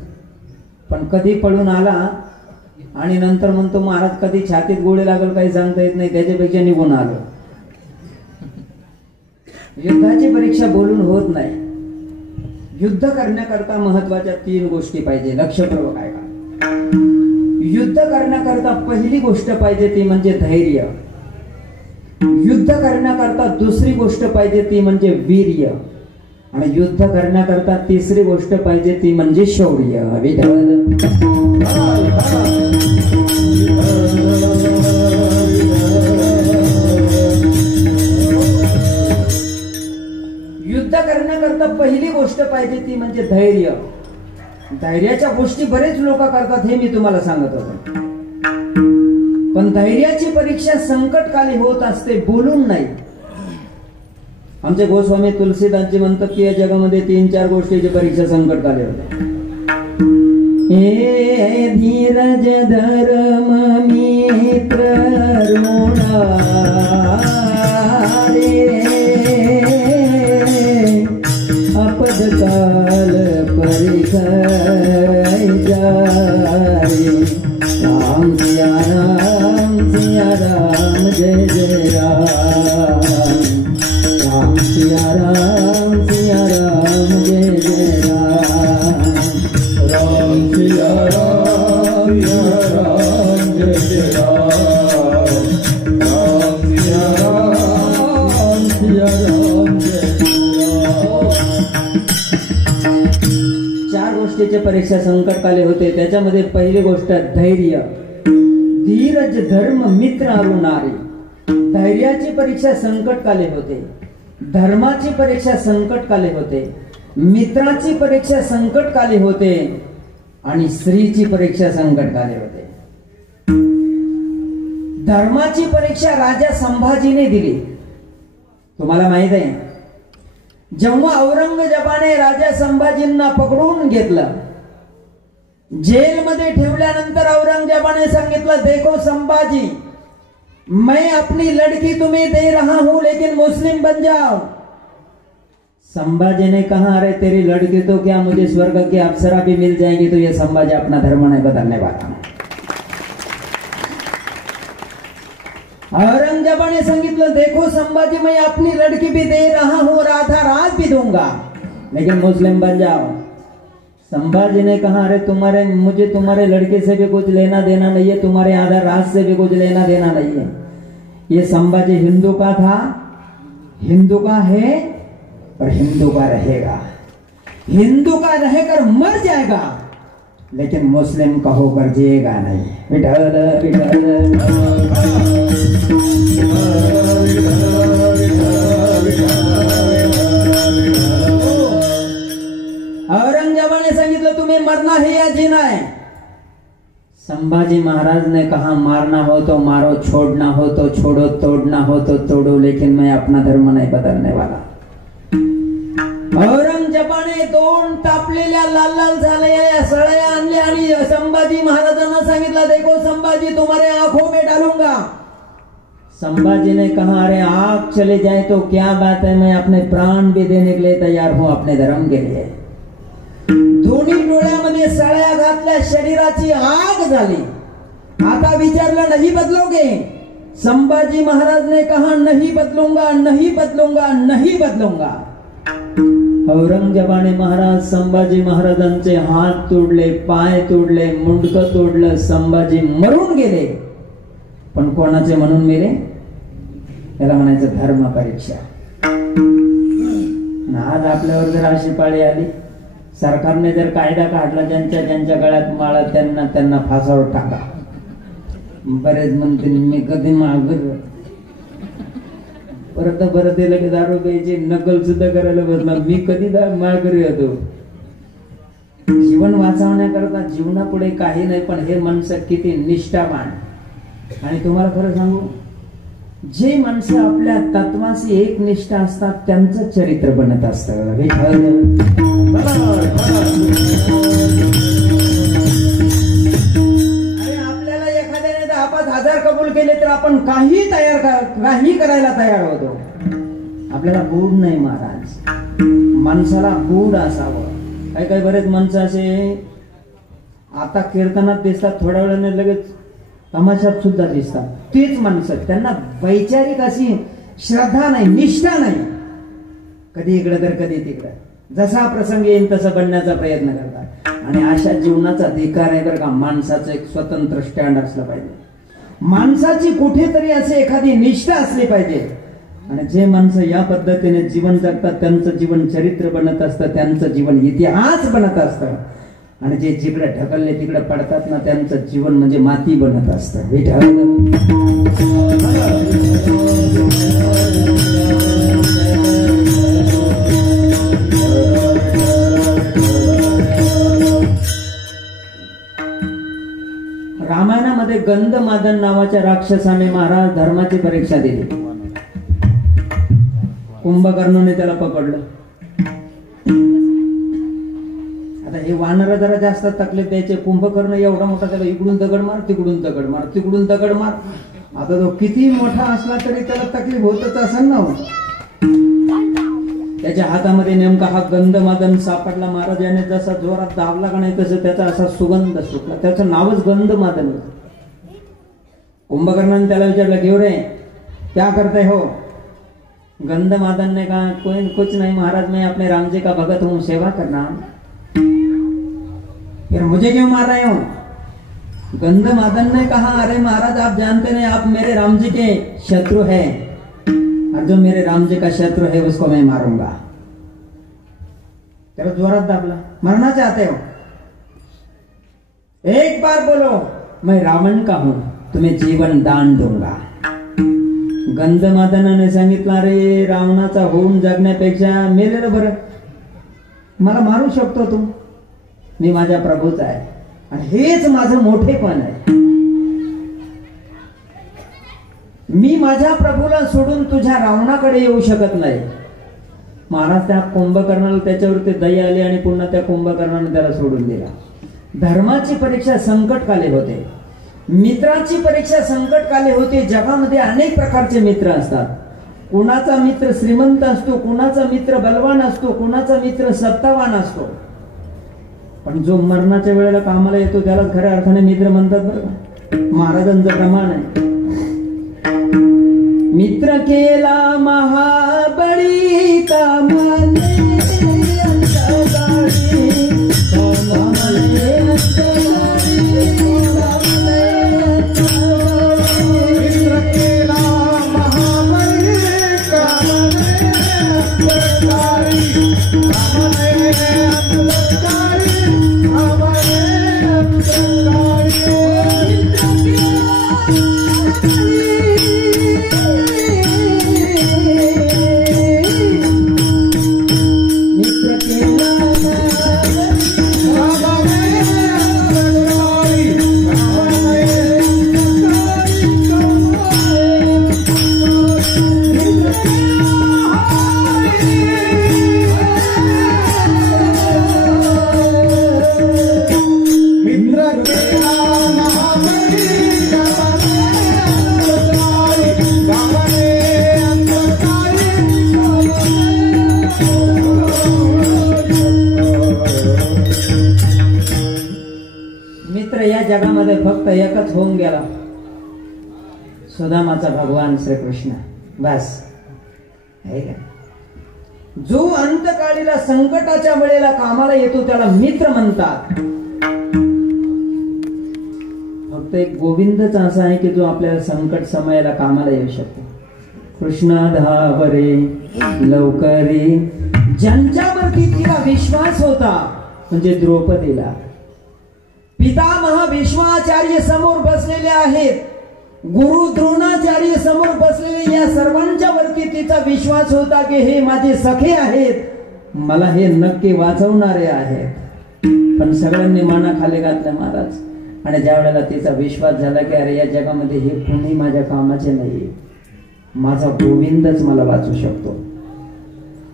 पण कधी पळून आला आणि नंतर म्हणतो, महाराज कधी छातीत गोळी लागल काही सांगता येत नाही, त्याच्यापेक्षा निघून आलो. युद्धाची परीक्षा बोलून होत नाही. युद्ध करण्याकरता महत्वाच्या 3 गोष्टी पाहिजे. लक्षपूर्वक ऐका. युद्ध करण्याकरता पहिली गोष्ट पाहिजे ती म्हणजे धैर्य. युद्ध करण्याकरता दुसरी गोष्ट पाहिजे ती म्हणजे वीर्य. आणि युद्ध करण्याकरता तिसरी गोष्ट पाहिजे ती म्हणजे शौर्य. युद्ध करण्याकरता पहिली गोष्ट पाहिजे ती म्हणजे धैर्य. धैर्याच्या गोष्टी बरेच लोक करतात हे मी तुम्हाला सांगत होतो. पण धैर्याची परीक्षा संकटकाली होत असते, बोलून नाही. आमचे गोस्वामी तुलसीदासजी म्हणतात की या जगामध्ये 3-4 गोष्टीची परीक्षा संकटकाली होते. हे धीरज धर्म मित्र आपदकाल परिखय जारे. राम सिया राम जय जय राम. राम सिया राम जय जय राम. राम सिया राम धर्माचीचे परीक्षा संकटकाले होते. त्याच्यामध्ये पहिली गोष्ट धैर्य, धीरज धर्म मित्र अरुणारी. धैर्याची परीक्षा संकटकाले होते, धर्माची परीक्षा संकटकाले होते, मित्राची परीक्षा संकटकाली होते आणि स्त्रीची परीक्षा संकटकाली होते. धर्माची परीक्षा राजा संभाजीने दिली. तुम्हाला माहित आहे, जेव्हा औरंगजेबाने राजा संभाजींना पकडून घेतलं, जेलमध्ये ठेवल्यानंतर औरंगजेबाने सांगितलं, देखो संभाजी, मैं अपनी लड़की तुम्हें दे रहा हूं लेकिन मुस्लिम बन जाओ. संभाजी ने कहा, अरे तेरी लड़की तो क्या, मुझे स्वर्ग की अप्सरा भी मिल जाएगी. तो ये संभाजी अपना धर्म नहीं बदलने वाला. औरंगजेबाने सांगितलं, देखो संभाजी, मैं अपनी लड़की भी दे रहा हूं, राधा राज भी दूंगा, लेकिन मुस्लिम बन जाओ. संभाजी ने कहा, अरे मुझे तुम्हारे लड़के से भी कुछ लेना देना नहीं है, तुम्हारे आधा राज से भी कुछ लेना देना नहीं है. ये संभाजी हिंदू का था, हिंदू का है और हिंदू का रहेगा. हिंदू का रहकर मर जाएगा, लेकिन मुस्लिम का होकर जिएगा नहीं. विठल विठल. औरंगजेबाने सांगितलं, तुम्हें मरना है या जीना है. संभाजी महाराज ने कहा, मारना हो तो मारो, छोड़ना हो तो छोड़ो, तोड़ना हो तो तोड़ो, लेकिन मैं अपना धर्म नहीं बदलने वाला. औरंगजेबाने दोन तापलेल्या लाल लाल झालेल्या सळया आणल्या आणि संभाजी महाराजांना सांगितलं, देखो संभाजी, तुम्हारे आंखों में डालूंगा. संभाजी ने कहा, अरे आग चले जाए तो क्या बात है, मैं अपने प्राण भी देने के लिए तैयार हूं अपने धर्म के लिए. दोन्ही डोळ्यामध्ये सळया घातल्या, शरीराची आग झाली. आता विचारलं, नहीं बदलोगे. संभाजी महाराज ने कहा, नहीं बदलूंगा, नहीं बदलूंगा, नहीं बदलूंगा. औरंगजेबाने महाराज संभाजी महाराजांचे हात तोडले, पाय तोडले, मुंडकं तोडलं. संभाजी मरून गेले. पण कोणाचे म्हणून मेले? त्याला म्हणायचं धर्म परीक्षा. आज आपल्यावर जर अशी पाळी आली, सरकारने जर कायदा काढला, ज्यांच्या ज्यांच्या गळ्यात माळा त्यांना फासावर टाका. बरेच म्हणते, मी कधी मागं परत दिलं की दारू प्यायची नकल सुद्धा करायला बसला. मी कधी माळकरी होतो. जीवन वाचवण्याकरता जीवनापुढे काही नाही, पण हे माणसं किती निष्ठावान. आणि तुम्हाला खरं सांगू, जे माणसं आपल्या तत्वाशी एक निष्ठा असतात त्यांचं चरित्र बनत असतं. आपल्याला एखाद्याने 10,000 कबूल केले तर आपण काही करायला तयार होतो. आपल्याला गूढ नाही महाराज, माणसाला गूढ असावं. काही बरेच माणसं असे आता कीर्तनात दिसतात, थोड्या वेळाने लगेच तमाशात सुद्धा दिसतात. तेच माणसं, त्यांना वैचारिक अशी श्रद्धा नाही, निष्ठा नाही. कधी इकडे तर कधी तिकडे, जसा प्रसंग येईल तसं बनण्याचा प्रयत्न करतात. आणि अशा जीवनाचा अधिकार आहे बरं का. माणसाचं एक स्वतंत्र स्टँड असलं पाहिजे, माणसाची कुठेतरी असे एखादी निष्ठा असली पाहिजे. आणि जे माणसं या पद्धतीने जीवन जगतात त्यांचं जीवन चरित्र बनत असतं, त्यांचं जीवन इतिहास बनत असतं. आणि जे जिकडे ढकलले तिकडे पडतात ना, त्यांचं जीवन म्हणजे माती बनत असतं. रामायणामध्ये गंधमादन नावाच्या राक्षसाने महाराज धर्माची परीक्षा दिली. कुंभकर्णाने त्याला पकडलं. आता हे वानर जरा जास्त तकलीफ द्यायचे. कुंभकर्ण एवढा मोठा, त्याला इकडून दगड मार, तिकडून दगड मार, तिकडून दगड मार. आता तो किती मोठा असला तरी त्याला तकलीफ होतच असेल ना. त्याच्या हातामध्ये नेमका हा गंधमादन सापडला. महाराज याने जसा जोरात दाबला का नाही तसं त्याचा असा सुगंध सुटला. त्याचं नावच गंधमादन होतं. कुंभकर्णाने त्याला विचारलं, घेऊ रे क्या करते हो? गंधमादन ने कहा, कोई कुछ नहीं महाराज, मैं अपने राम जी का भगत हूँ, सेवा करना. फिर मुझे क्यों मार रहे हो? गंधमादन ने कहा, अरे महाराज आप जानते नहीं, आप मेरे राम जी के शत्रु हैं, और जो मेरे राम जी का शत्रु है उसको मैं मारूंगा. त्याला जोरात दाबला. मरना चाहते हो? एक बार बोलो मैं रावण का हूं, तुम्हें जीवन दान दूंगा. गंधमादनाने सांगितलं, रे रावणाचा होऊन जगण्यापेक्षा मेलेलं बरं. मला मारू शकतो तू, मी माझ्या प्रभूचा आहे आणि हेच माझं मोठेपण आहे. मी माझ्या प्रभूला सोडून तुझ्या रावणाकडे येऊ शकत नाही. महाराज त्या कुंभकर्णाला त्याच्यावरती दया आली आणि पुन्हा त्या कुंभकर्णाने त्याला सोडून दिला. धर्माची परीक्षा संकटकाले होते, मित्राची परीक्षा संकटकाले होते. जगामध्ये अनेक प्रकारचे मित्र असतात. कुणाचा मित्र श्रीमंत असतो, कुणाचा मित्र बलवान असतो, कुणाचा मित्र सत्तावान असतो. पण जो मरणाच्या वेळेला कामाला येतो त्याला खऱ्या अर्थाने मित्र म्हणतात बरं का. महाराजांचं प्रमाण आहे, मित्र केला महाबळी कामाले जगामध्ये फक्त एकच होऊन गेला, सुदामाचा भगवान श्रीकृष्ण. बस आहे का? जो अंतकाळीला संकटाच्या वेळेला कामाला येतो त्याला मित्र म्हणतात. फक्त एक गोविंदच असा आहे की जो आपल्याला संकट समयाला कामाला येऊ शकतो. कृष्णा धावरे लवकरी, ज्यांच्यावरती तिला विश्वास होता म्हणजे द्रौपदीला. पितामह भीष्माचार्य समोर बसलेले आहेत, गुरु द्रोणाचार्य समोर बसलेले, या सर्वांच्या वरती तिचा विश्वास होता की हे माझे सखे आहेत, मला हे नक्की वाचवणारे आहेत. पण सगळ्यांनी माना खाली घातल्या महाराज. आणि ज्या वेळेला तिचा विश्वास झाला की अरे या जगामध्ये हे कोणी माझ्या कामाचे नाही, माझा गोविंदच मला वाचू शकतो,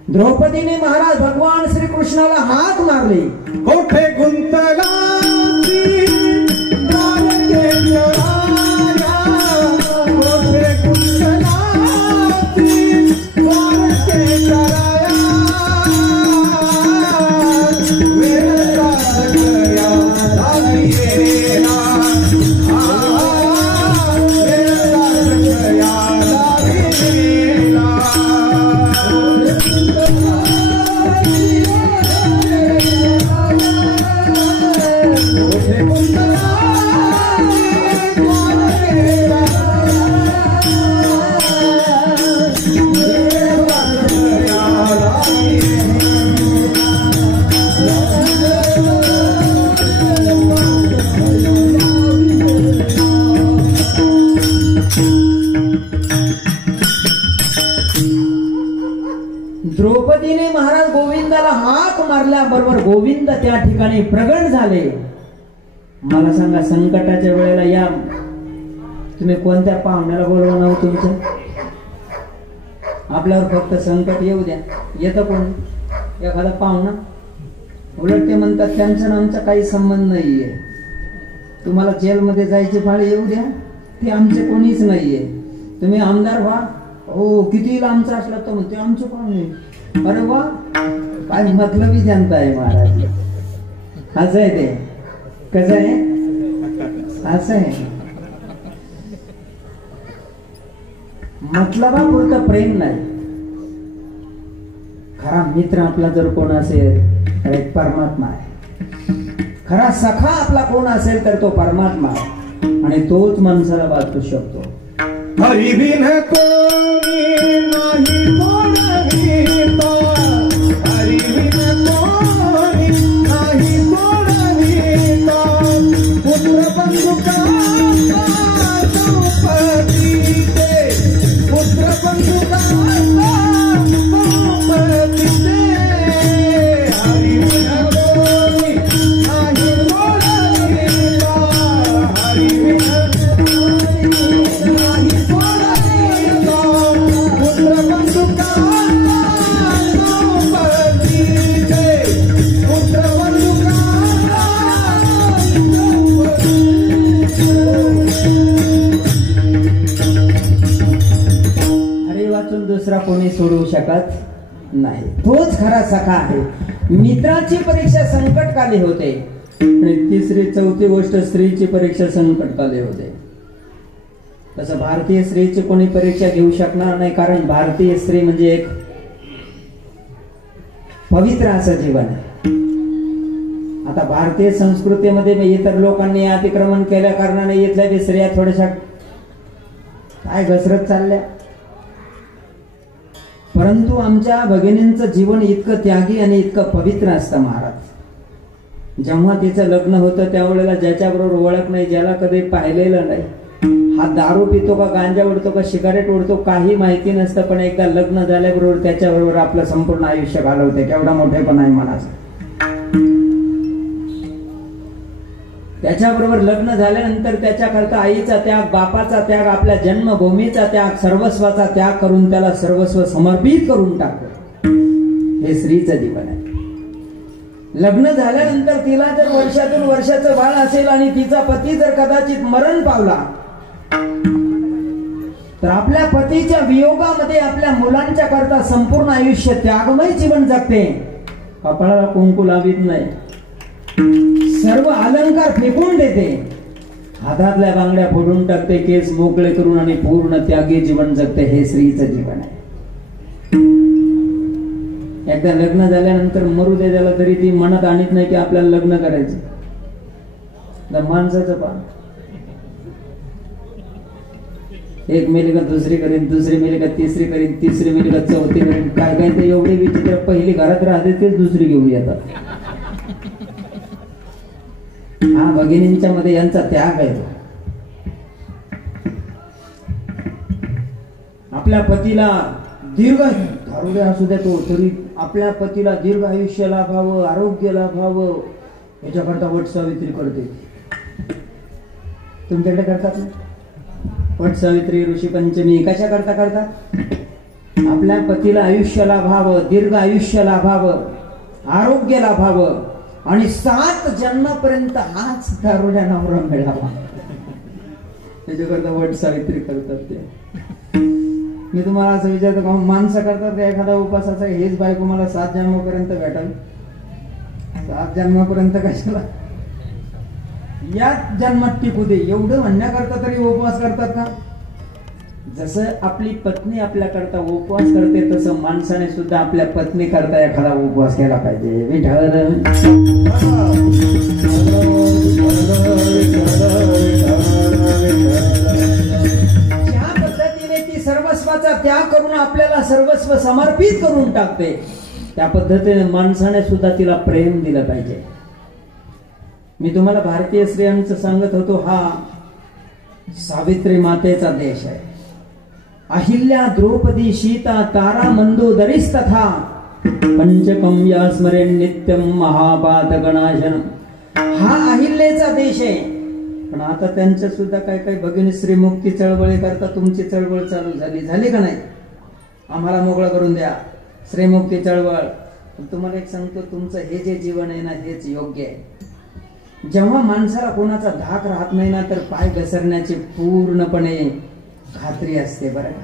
द्रौपदीने महाराज भगवान श्रीकृष्णाला हाक मारले. कोठे गुंतला द्रौपदीने महाराज गोविंदाला हाक मारल्याबरोबर गोविंद त्या ठिकाणी प्रगट झाले. मला सांगा, संकटाच्या वेळेला या तुम्ही कोणत्या पाहुण्याला बोलवणार आहोत? तुमचं आपल्यावर फक्त संकट येऊ द्या, येतं कोण? एखादा पाहुणा. उलट ते म्हणतात त्यांचा आमचा काही संबंध नाहीये, तुम्हाला जेलमध्ये जायची फाळ येऊ द्या, ते आमचे कोणीच नाहीये, तुम्ही आमदार व्हा. हो किती लांबचा असला तर म्हणते आमचं पाहुणे. अरे वा, काय मतलबी जनता आहे महाराज. असं आहे ते. कसं आहे? असं आहे. मतलबापुरतं प्रेम नाही. खरा मित्र आपला जर कोण असेल तर एक परमात्मा आहे. खरा सखा आपला कोण असेल तर तो परमात्मा आहे आणि तोच माणसाला वाचू शकतो. हरी बिन कोणी नाही कोणीता, हरी बिन कोणी नाही कोणीता, दुसरा कोणी सोडवू शकत नाही. तोच खरा सखा आहे. मित्राची परीक्षा संकटकाली होते आणि तिसरी चौथी गोष्ट स्त्रीची परीक्षा संकटकाली होते. तसं भारतीय स्त्रीची कोणी परीक्षा घेऊ शकणार नाही, कारण भारतीय स्त्री म्हणजे एक पवित्र असं जीवन आहे. आता भारतीय संस्कृतीमध्ये इतर लोकांनी अतिक्रमण केल्या कारणाने इथल्या स्त्रिया थोड्याशा काय घसरत चालल्या, परंतु आमच्या भगिनींचं जीवन इतकं त्यागी आणि इतकं पवित्र असतं महाराज. जेव्हा तिचं लग्न होतं त्यावेळेला ज्याच्याबरोबर ओळख नाही, ज्याला कधी पाहिलेलं नाही, हा दारू पितो का गांजा उडतो का सिगारेट उडतो काही माहिती नसतं, पण एकदा लग्न झाल्याबरोबर त्याच्याबरोबर आपलं संपूर्ण आयुष्य घालवते. केवढा मोठेपणा आहे मनाचा. त्याच्याबरोबर लग्न झाल्यानंतर त्याच्याकरता आईचा त्याग, बापाचा त्याग, आपल्या जन्मभूमीचा त्याग, सर्वस्वाचा त्याग करून त्याला सर्वस्व समर्पित करून टाकतो. हे स्त्रीचं जीवन आहे. लग्न झाल्यानंतर तिला जर वर्षातून वर्षाचं बाळ असेल आणि तिचा पती जर कदाचित मरण पावला तर आपल्या पतीच्या वियोगामध्ये आपल्या मुलांच्या करता संपूर्ण आयुष्य त्यागमय जीवन जगते. कपाळाला कुंकू लावित नाही, सर्व अलंकार फेकून देते, हातातल्या बांगड्या फोडून टाकते, केस मोकळे करून आणि पूर्ण त्यागी जीवन जगते. हे स्त्रीचं जीवन आहे. एकदा लग्न झाल्यानंतर मरू दे झाला तरी ती मनात आणत नाही की आपल्याला लग्न करायचं. माणसाचं पा एक मेली का दुसरी करीन, दुसरी मेली का तिसरी करीन, तिसरी मेली का चौथी करीन, काय काय ते एवढे विचित्र. पहिली घरात राहते तेच दुसरी घेऊन येतात. हा भगिनींच्या मध्ये यांचा त्याग आहे. आपल्या पतीला दीर्घ दारुडे असू द्या तो तरी आपल्या पतीला दीर्घ आयुष्य लाभावं, आरोग्य लाभावं याच्याकरता वट सावित्री करते. तुमच्याकडे करतात ना वट सावित्री, ऋषी पंचमी? कशा करता करतात? आपल्या पतीला आयुष्य लाभावं, दीर्घ आयुष्य लाभावं, आरोग्य लाभावं आणि 7 जन्मापर्यंत हाच दारुड्या नवरा मिळावा त्याच्याकरता वट सावित्री करतात. ते मी तुम्हाला असं विचारतो का माणसं करतात का एखादा उपासाचा, हेच बायको मला 7 जन्मापर्यंत भेटावी? 7 जन्मापर्यंत कशाला, याच जन्मात टिकू दे एवढं म्हणण्याकरता तरी उपवास करतात का? जसं आपली पत्नी आपल्या करता उपवास करते तसं माणसाने सुद्धा आपल्या पत्नी करता एखादा उपवास केला पाहिजे. विठ्ठल ज्या पद्धतीने ती सर्वस्वाचा त्याग करून आपल्याला सर्वस्व समर्पित करून टाकते त्या पद्धतीने माणसाने सुद्धा तिला प्रेम दिलं पाहिजे. मी तुम्हाला भारतीय स्त्रियांचं सांगत होतो, हा सावित्री मातेचा देश आहे. अहिल्या, द्रौपदी, सीता, तारा, मंदोदरीस्तथा पंचकम या स्मरेण नित्यम महापातकनाशन. हा अहिल्याचा देश आहे. पण आता त्यांच्या सुद्धा काय काय भगिनी श्रीमुक्ती चळवळी करता. तुमची चळवळ चालू झाली का नाही? आम्हाला मोकळं करून द्या, श्रीमुक्ती चळवळ. तुम्हाला एक सांगतो, तुमचं हे जे जीवन आहे ना हेच योग्य आहे. जेव्हा माणसाला कोणाचा धाक राहत नाही ना तर पाय घसरण्याची पूर्णपणे खात्री असते बरं का.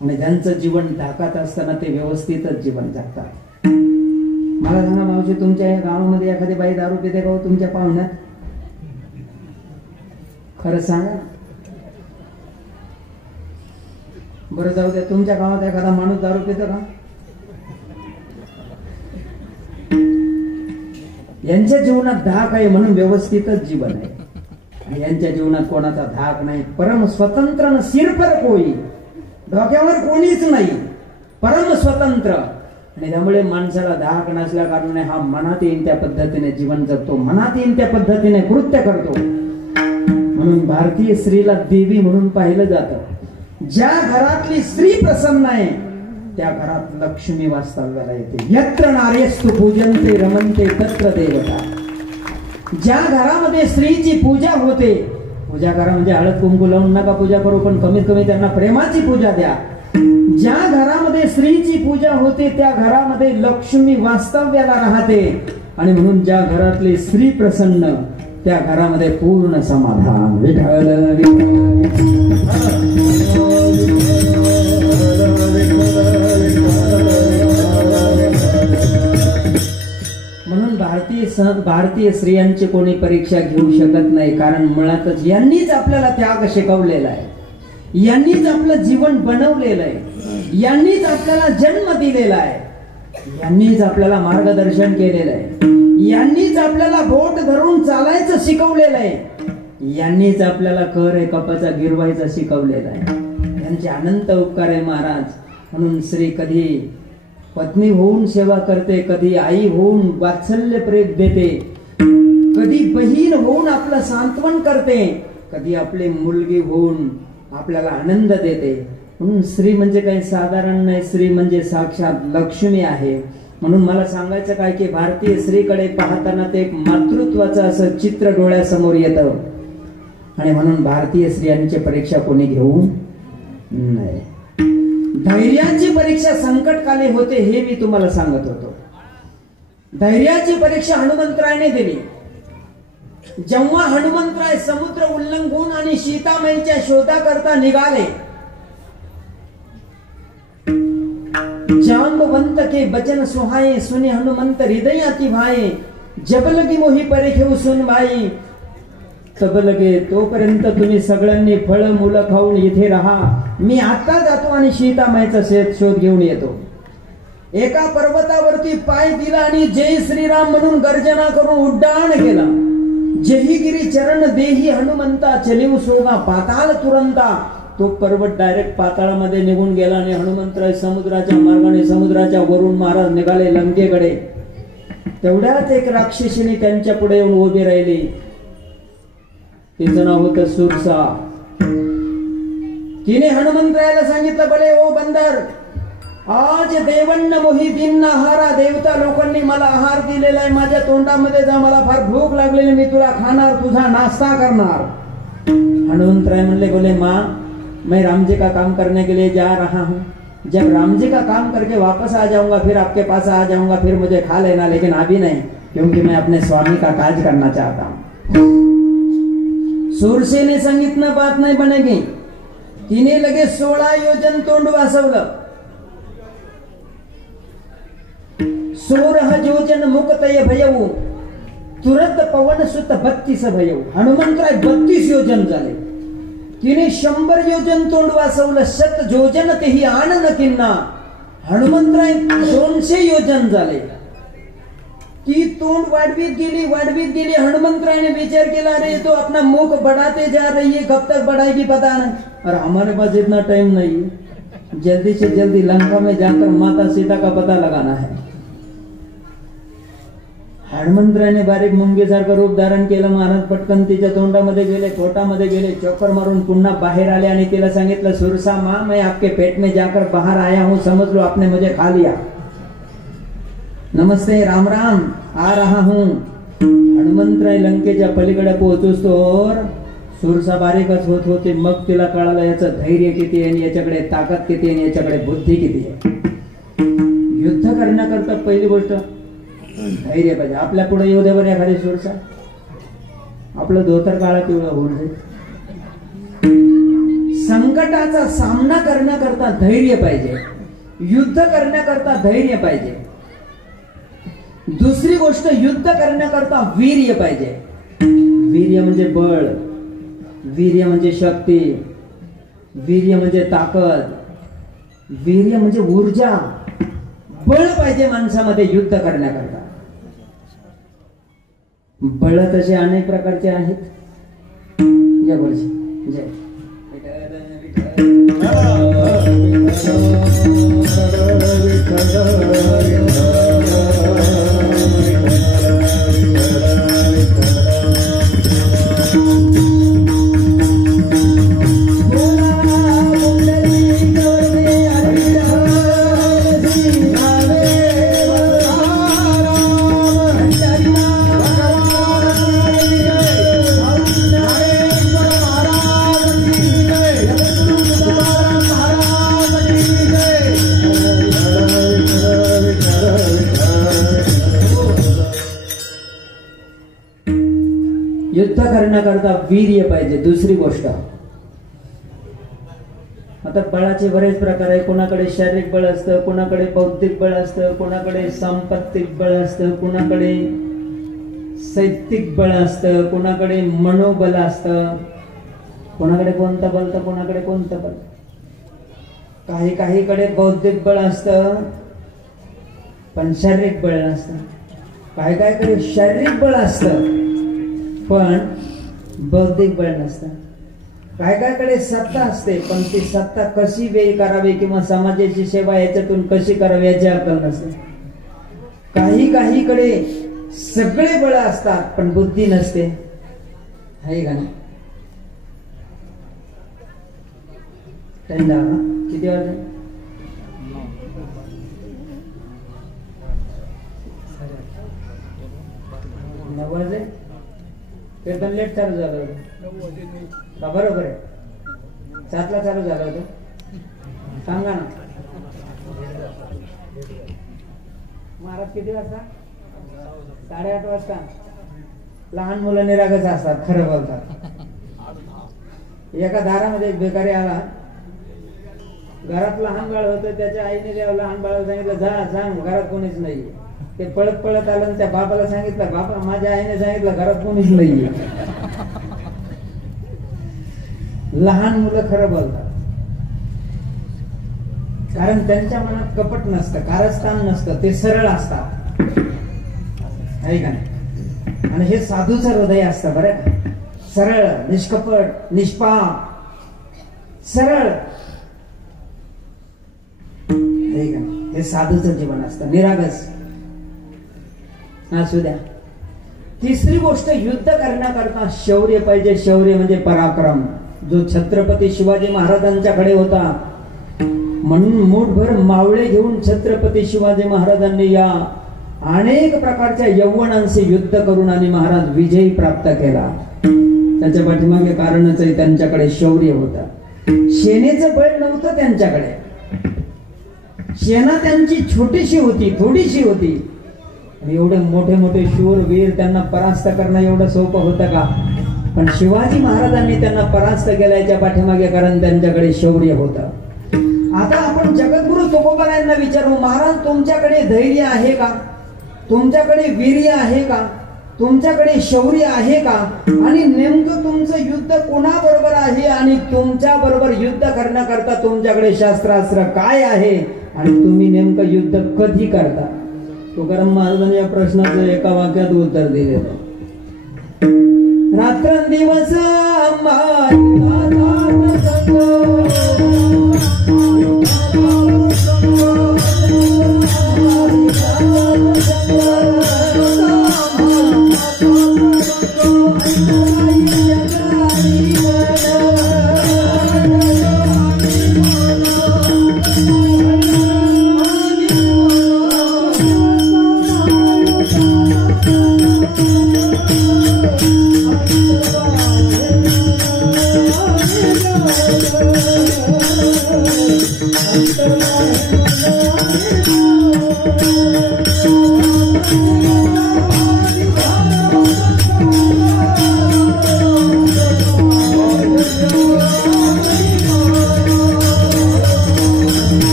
आणि ज्यांचं जीवन धाकात असताना ते व्यवस्थितच जीवन जगतात. मला सांगा मावशी, तुमच्या या गावामध्ये एखादी बाई दारू पिते का तुमच्या पाहुण्यात? खरं सांगा बरं. जाऊ द्या, तुमच्या गावात एखादा माणूस दारू पितो का? यांच्या जीवनात धाक आहे म्हणून व्यवस्थितच जीवन आहे. आणि यांच्या जीवनात कोणाचा धाक नाही. परम स्वतंत्र न सिरपर कोई, डोक्यावर कोणीच नाही, परम स्वतंत्र. आणि त्यामुळे माणसाला धाक नसल्या कारणाने हा मनात येईल त्या पद्धतीने जीवन जगतो, मनात येईल त्या पद्धतीने कृत्य करतो. म्हणून भारतीय स्त्रीला देवी म्हणून पाहिलं जातं. ज्या घरातली स्त्री प्रसन्न आहे त्या घरात लक्ष्मी वास्तव्याला येते. यत्र नार्यस्तु पूजन्ते रमन्ते तत्र देवता. ज्या घरामध्ये स्त्रीची पूजा होते, पूजा करा म्हणजे हळद कुंकू लावून नका पूजा करू, पण कमीत कमी त्यांना प्रेमाची पूजा द्या. ज्या घरामध्ये स्त्रीची पूजा होते त्या घरामध्ये लक्ष्मी वास्तव्याला राहते. आणि म्हणून ज्या घरातली स्त्री प्रसन्न त्या घरामध्ये पूर्ण समाधान. विठ्ठल म्हणून भारतीय स्त्रियांची कोणी परीक्षा घेऊ शकत नाही. कारण मुळातच यांनीच आपल्याला त्याग शिकवलेला आहे, यांनीच आपलं जीवन बनवलेलं आहे, यांनीच आपल्याला जन्म दिलेला आहे, यांनीच आपल्याला मार्गदर्शन केलेलं आहे, यांनीच आपल्याला बोट धरून चालायचं शिकवलेलं आहे, यांनीच आपल्याला कर कपाचा गिरवायचा शिकवलेला आहे. त्यांचे अनंत उपकार आहे महाराज. म्हणून स्त्री कधी पत्नी होऊन सेवा करते, कधी आई होऊन वात्सल्य प्रेम देते, कधी बहीण होऊन आपलं सांत्वन करते, कधी आपली मुलगी होऊन आपल्याला आनंद देते. म्हणून स्त्री म्हणजे काही साधारण नाही, स्त्री म्हणजे साक्षात लक्ष्मी आहे. म्हणून मला सांगायचं काय की भारतीय स्त्रीकडे पाहताना ते एक मातृत्वाचं असं चित्र डोळ्यासमोर येतं. आणि म्हणून भारतीय स्त्रियांची परीक्षा कोणी घेऊ नये. धैर्याची परीक्षा संकटकाली होते हे मी तुम्हाला सांगत होतो. धैर्याची परीक्षा हनुमंतरायाने दिली. जेव्हा हनुमंतराय समुद्र उल्लंघून आणि सीतामाईच्या शोधाकरता निघाले, जांबवंत के बचन सुहाये सुने हनुमंत हृदयाती भाये, जब लगी मोही परीखेऊ सुन बाई, तब लगे तोपर्यंत तुम्ही सगळ्यांनी फळ मुलं खाऊन इथे राहा, मी आता जातो आणि सीतामाईचा शोध घेऊन येतो. एका पर्वतावरती पाय दिला आणि जय श्रीराम म्हणून गर्जना करून उड्डाण केला. जेही गिरी चरण देही हनुमंता, चलिव सोगा पाताळ तुरंता. तो पर्वत डायरेक्ट पाताळामध्ये निघून गेला आणि हनुमंतराय समुद्राच्या मार्गाने समुद्राच्या वरून महाराज निघाले लंकेकडे. तेवढ्याच एक राक्षसीने त्यांच्या पुढे येऊन उभी राहिली. तिचं नाव होतं सुरसा. तिने हनुमंतरायाला सांगितलं, बळे ओ बंदर, आज देवन्न मोही दिन आहारा, देवता लोकांनी मला आहार दिलेला आहे, माझ्या तोंडामध्ये जा, मला फार भूक लागलेली, मी तुला खाणार, तुझा नाश्ता करणार. हनुमंतराय म्हणले, बोले माँ मैं राम जी का काम करने के लिए जा रहा हूँ, जब राम जी का काम करके वापस आ जाऊंगा फिर आपके पास आ जाऊंगा, फिर मुझे खा लेना, लेकिन अभी नहीं, क्योंकि मैं अपने स्वामी का काज करना चाहता हूँ. सुरसे ने सांगितलं बात नाही बनेगी. तिने लगेच 16 योजन तोंड वासवलं. 16 योजन मुक्तय भयऊ, तुरंत पवन सुत 32 भयऊ. हनुमंतराय 32 योजन झाले. तिने 100 योजन तोंड वासवलं. 100 योजन तेही आनन किन्ना. हनुमंतराय 200 योजन झाले. ती तोंड वाढवीत गेली. हनुमंतराय ने विचार केला, अरे तो अपना मुख बढ़ाते जा रही है, कब तक बढ़ाएगी पता नहीं, और हमारे पास इतना टाइम नहीं है, जल्दी से जल्दी लंका में जाकर माता सीता का पता लगाना है. हनुमंतरायाने बारीक मुंगीसारखं रूप धारण केलं. महाराज पटकन तिच्या तोंडामध्ये गेले, पोटामध्ये गेले, चक्कर मारून पुन्हा बाहेर आले आणि तिला सांगितलं, सुरसा माँ मैं आपके पेट में जाकर बाहर आया हूं, समझ लो आपने मुझे खा लिया. नमस्ते राम राम, आ रहा हूं. हनुमंतराय लंकेच्या पलीकडे पोहोचूस तोवर सुरसा बारीकच होत होते. मग तिला कळालं याचं धैर्य किती आहे, याच्याकडे ताकद किती आहे, याच्याकडे बुद्धी किती आहे. युद्ध करण्याकरता पहिली गोष्ट धैर्य पाहिजे. आपल्या पुढे येऊ द्यावर एखादी सुरसा, आपलं धोतर काळा पिवळा होऊन जाईल. संकटाचा सामना करण्याकरता धैर्य पाहिजे, युद्ध करण्याकरता धैर्य पाहिजे. दुसरी गोष्ट, युद्ध करण्याकरता वीर्य पाहिजे. वीर्य म्हणजे बळ, वीर्य म्हणजे शक्ती, वीर्य म्हणजे ताकद, वीर्य म्हणजे ऊर्जा. बळ पाहिजे माणसामध्ये युद्ध करण्याकरता. बळ तसे अनेक प्रकारचे आहेत. जय गुरुजी जय. बोला करण्याकरता वीर्य पाहिजे. दुसरी गोष्ट, आता बळाचे बरेच प्रकार आहे. कोणाकडे शारीरिक बळ असतं, कोणाकडे बौद्धिक बळ असतं, कोणाकडे सांपत्तिक बळ असतं, कोणाकडे साहित्यिक बळ असतं, कोणाकडे मनोबल असतं, कोणाकडे कोणतं बल तर कोणाकडे कोणतं बल. काहीकडे बौद्धिक बळ असतं पण शारीरिक बळ नसतं. काहीकडे शारीरिक बळ असतं पण बौद्धिक बळ नसतं. काहीकडे सत्ता असते पण ती सत्ता कशी व्यय करावी किंवा समाजाची सेवा याच्यातून कशी करावी याची अक्कल नसते. काहीकडे सगळे बळ असतात पण बुद्धी नसते. आहे का नाही? टाइम झाला ना? किती वाजले? 9 वाजले. कीर्तन लेट चालू झालं होतं का? बरोबर आहे. 7ला चालू झालं होतं. सांगा ना महाराज किती वाजता? 8:30 वाजता. लहान मुलं निरागस असतात, खरं बोलतात. एका दारामध्ये एक भिकारी आला. घरात लहान बाळ होतं. त्याच्या आईने त्या लहान बाळाला सांगितलं, जा सांग घरात कोणीच नाही. ते पळत आलं आणि त्या बापाला सांगितलं, बापा माझ्या आईने सांगितलं घरात कोणीच नाहीये. लहान मुलं खरं बोलतात कारण त्यांच्या मनात कपट नसतं, कारस्थान नसतं. ते सरळ असतात. आहे का नाही? आणि हे साधूचं हृदय असतं बरं का. सरळ, निष्कपट, निष्पाप, सरळ. हे साधूचं जीवन असतं, निरागस. असू द्या. तिसरी गोष्ट, युद्ध करण्याकरता शौर्य पाहिजे. शौर्य म्हणजे पराक्रम, जो छत्रपती शिवाजी महाराजांच्याकडे होता. म्हणून मूठभर मावळे घेऊन छत्रपती शिवाजी महाराजांनी या अनेक प्रकारच्या यौवनांचे युद्ध करून आणि महाराज विजयी प्राप्त केला. त्याच्या पाठीमागे कारणच आहे, त्यांच्याकडे शौर्य होतं. सेनेचं बळ नव्हतं त्यांच्याकडे. सेना त्यांची छोटीशी होती, थोडीशी होती. एवढे मोठे मोठे शूर वीर त्यांना परास्त करणं एवढं सोपं होतं का? पण शिवाजी महाराजांनी त्यांना परास्त केल्याच्या पाठीमागे कारण त्यांच्याकडे शौर्य होतं. आता आपण जगद्गुरु तुकोबा यांना विचारू, महाराज तुमच्याकडे धैर्य आहे का? तुमच्याकडे वीर्य आहे का? तुमच्याकडे शौर्य आहे का? आणि नेमकं तुमचं युद्ध कोणाबरोबर आहे? आणि तुमच्या बरोबर युद्ध करण्याकरता तुमच्याकडे शास्त्रास्त्र काय आहे? आणि तुम्ही नेमकं युद्ध कधी करता? तुकाराम महाराजांनी या प्रश्नाचं एका वाक्यात उत्तर दिले. रात्रंदिवस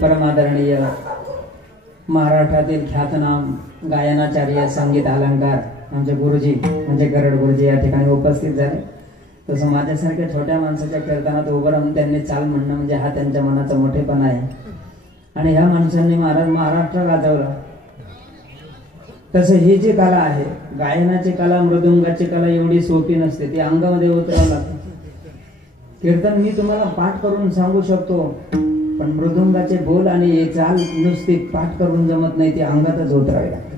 परमादरणीय महाराष्ट्रातील ख्यातनाम गायनाचार्य, संगीत अलंकार आमचे गुरुजी म्हणजे गरड गुरुजी या ठिकाणी उपस्थित झाले. तसं माझ्यासारख्या छोट्या माणसाच्या कीर्तनात उभं राहून त्यांनी चाल म्हणणं म्हणजे हा त्यांच्या मनाचा मोठेपणा आहे. आणि ह्या माणसांनी महाराष्ट्र गाजवला. तसं ही जी कला आहे, गायनाची कला, मृदुंगाची कला एवढी सोपी नसते. ती अंगामध्ये उतरावं लागते. कीर्तन मी तुम्हाला पाठ करून सांगू शकतो, पण मृदुंगाचे बोल आणि चाल नुसती पाठ करून जमत नाही, ती अंगातच उतरावी लागते.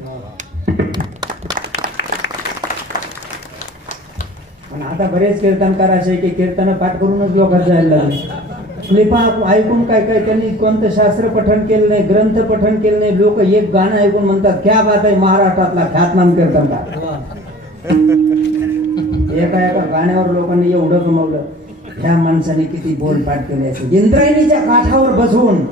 पण आता बरेच कीर्तनकार असे की कीर्तन पाठ करूनच लोकांना जायला लागले. लिपा ऐकून काय काय त्यांनी कोणतं शास्त्र पठण केलं नाही, ग्रंथ पठण केलं नाही. लोक एक गाणं ऐकून म्हणतात क्या बात आहे, महाराष्ट्रातला ख्यातनाम कीर्तनकार. एका एका गाण्यावर लोकांनी एवढं कमवलं. ह्या माणसाने किती बोलपाट केले असेल. इंद्रायणीच्या काठावर बसून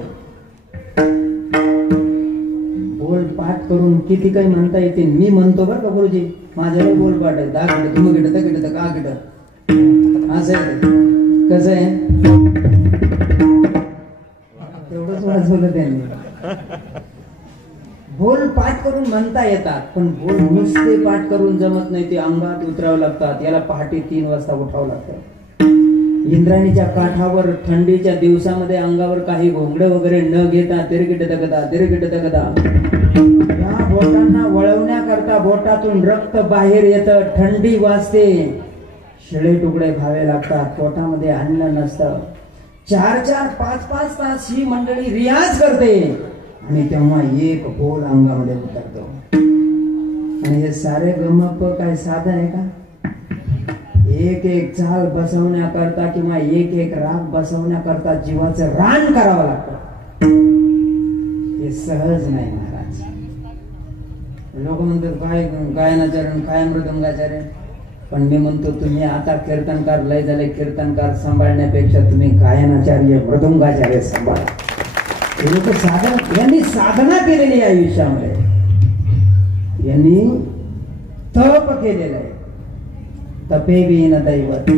बोलपाट करून किती काही म्हणता येते. मी म्हणतो बरं का गुरुजी, माझ्यावर बोलपाट आहे. दहा गिट तुम्ही गिट गिट का गिट असं आहे. कसं आहे तेवढंच वाजवलं त्यांनी. बोल पाठ करून म्हणता येतात, पण बोल नुसते पाठ करून जमत नाही. ते अंगात उतरावं लागतात. याला पहाटे 3 वाजता उठावं लागतं. इंद्रायणीच्या काठावर थंडीच्या दिवसामध्ये अंगावर काही घोंगडे वगैरे न घेता तिरगिट दगदा या बोटांना वळवण्याकरता बोटातून रक्त बाहेर येतं. थंडी वाजते. शिळे तुकडे खावे लागतात. पोटामध्ये अन्न नसतं. 4-4, 5-5 तास ही मंडळी रियाज करते आणि तेव्हा एक बोल अंगामध्ये उतरतो. आणि हे सारे गमप काय साधन आहे का? एक चाल बसवण्याकरता किंवा एक राग बसवण्याकरता जीवाचं रान करावं लागतं. हे सहज नाही महाराज. लोक म्हणतात काय गायनाचार्य काय मृदंगाचार्य, पण मी म्हणतो तुम्ही आता कीर्तनकार लय झाले. कीर्तनकार सांभाळण्यापेक्षा तुम्ही गायनाचार्य मृदंगाचार्य सांभाळा. हे लोक यांनी साधना केलेली आहे आयुष्यामध्ये. यांनी तप केलेलं आहे. तपे विन दैवत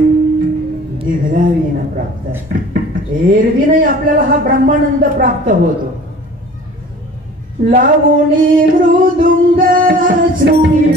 दिधल्या विन प्राप्त. एरवी नाही आपल्याला हा ब्रह्मानंद प्राप्त होतो. लावणी मृदुंग श्रुती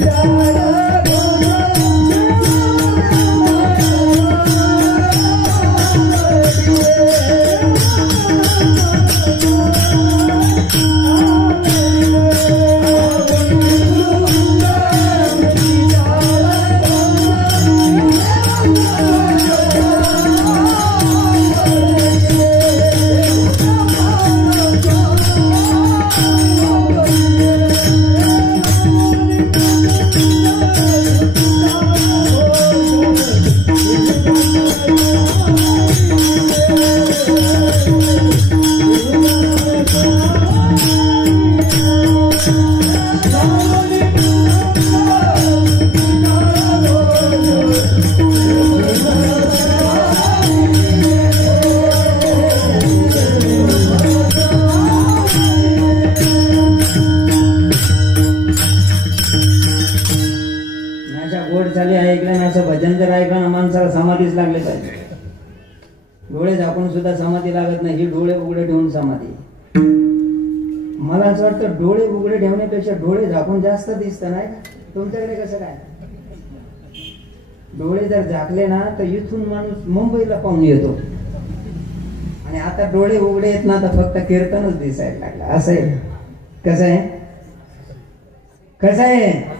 समाधीच लागले पाहिजे. डोळे झाकून सुद्धा समाधी लागत नाही. ही डोळे उघडे ठेवून समाधी. मला असं वाटतं डोळे उघडे ठेवण्यापेक्षा डोळे झाकून जास्त दिसत नाही. तुमच्याकडे कसं काय? डोळे जर झाकले ना तर इथून माणूस मुंबईला पाहून येतो. आणि आता डोळे उघडे येत ना तर फक्त कीर्तनच दिसायला लागलं. असं आहे. कसं आहे? कसं आहे?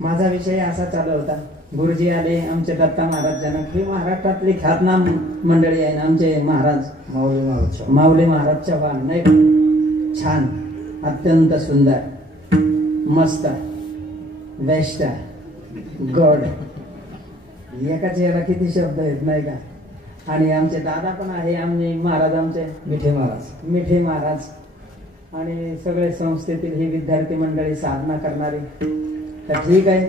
माझा विषय असा चालू होता. गुरुजी आले आमचे दत्ता महाराज जनक. ही महाराष्ट्रातली ख्यातनाम मंडळी आहे ना आमचे महाराज. माऊली महाराज चव्हाण नाही. छान, अत्यंत सुंदर, मस्त, बेस्ट, गॉड. एकाच याला किती शब्द आहेत नाही का? आणि आमचे दादा पण आहे. आम्ही महाराज आमचे मिठे महाराज आणि सगळे संस्थेतील ही विद्यार्थी मंडळी साधना करणारी. तर ठीक आहे,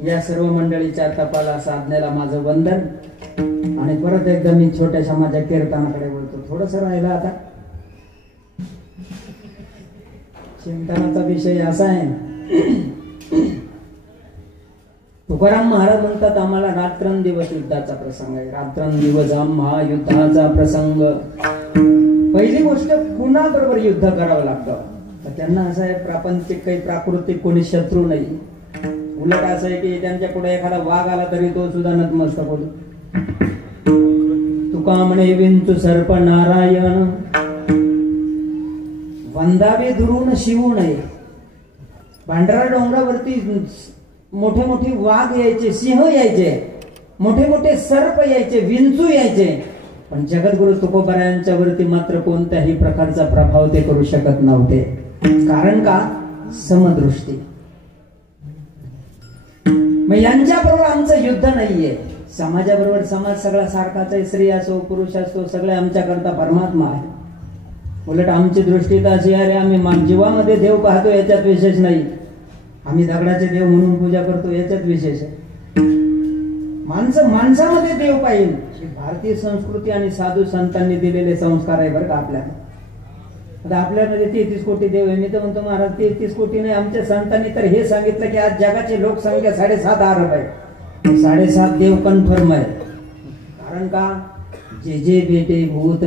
या सर्व मंडळीच्या तपाला साधनेला माझं वंदन. आणि परत एकदा मी छोट्याशा माझ्या कीर्तनाकडे बोलतो. थोडस राहिलं आता. चिंतनाचा विषय असा आहे. तुकाराम महाराज म्हणतात आम्हाला रात्रंदिवस युद्धाचा प्रसंग आहे. रात्रंदिवस आम्हा युद्धाचा प्रसंग. पहिली गोष्ट कुणाबरोबर युद्ध करावं लागतं. तर त्यांना असं आहे प्रापंचिक काही प्राकृतिक कोणी शत्रू नाही. उलट असं आहे की त्यांच्या पुढे एखादा वाघ आला तरी तो सुद्धा नतमस्तक होतो. तुका म्हणे विंचू सर्प नारायण वंदावे दुरून शिवू नये. भांडारा डोंगरावरती मोठे मोठे वाघ यायचे, सिंह यायचे, मोठे मोठे सर्प यायचे, विंचू यायचे, पण जगद्गुरु तुकोबारायांच्या वरती मात्र कोणत्याही प्रकारचा प्रभाव ते करू शकत नव्हते. कारण का? समदृष्टी. मग यांच्याबरोबर आमचं युद्ध नाहीये. समाजाबरोबर समाज सगळा सारखाच आहे. स्त्री असो पुरुष असो सगळे आमच्याकरता परमात्मा आहे. उलट आमची दृष्टी तर अशी आहे आम्ही जीवामध्ये देव पाहतो याच्यात विशेष नाही. आम्ही दगडाचे देव म्हणून पूजा करतो, याच्यात विशेष आहे. माणसामध्ये देव पाहिजे. भारतीय संस्कृती आणि साधू संतांनी दिलेले संस्कार आहे बरं का आपल्याला. आता आपल्यामध्ये 33 कोटी देव आहे. मी तर म्हणतो महाराज 33 कोटी नाही, आमच्या संतांनी तर हे सांगितलं की आज जगाची लोकसंख्या 7.5 अरब आहे. 7.5 देव कन्फर्म आहे. कारण का, जे बेटे भूत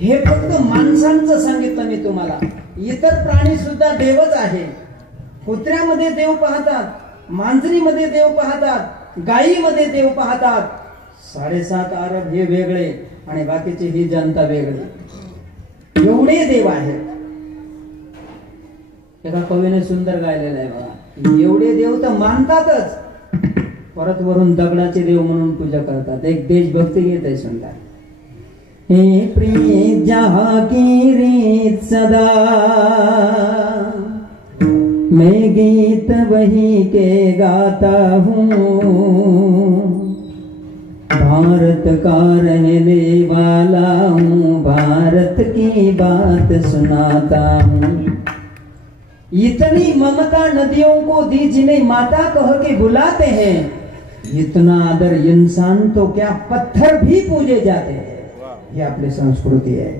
हे फक्त माणसांचं सांगितलं मी तुम्हाला. इतर प्राणी सुद्धा देवच आहे. कुत्र्यामध्ये देव पाहतात, मांजरीमध्ये देव पाहतात, गायीमध्ये देव पाहतात. 7.5 अरब हे वेगळे आणि बाकीचे ही जनता वेगळी. एवढे देव आहेत. एका कवीने सुंदर गायलेलं आहे बघा, एवढे देव तर मानतातच, परत वरून दगडाचे देव म्हणून पूजा करतात. एक देशभक्ती गीत आहे सुंदर. हे प्रिय जहाँ की रीत सदा, मैं गीत वही के गाता हूँ, भारत का रहने वाला हूँ, भारत की बात सुनाता हूँ. इतनी ममता नदियों को दी जिन्हें माता कह के बुलाते हैं, इतना आदर इंसान तो क्या पत्थर भी पूजे जाते हैं. ही आपली संस्कृती आहे.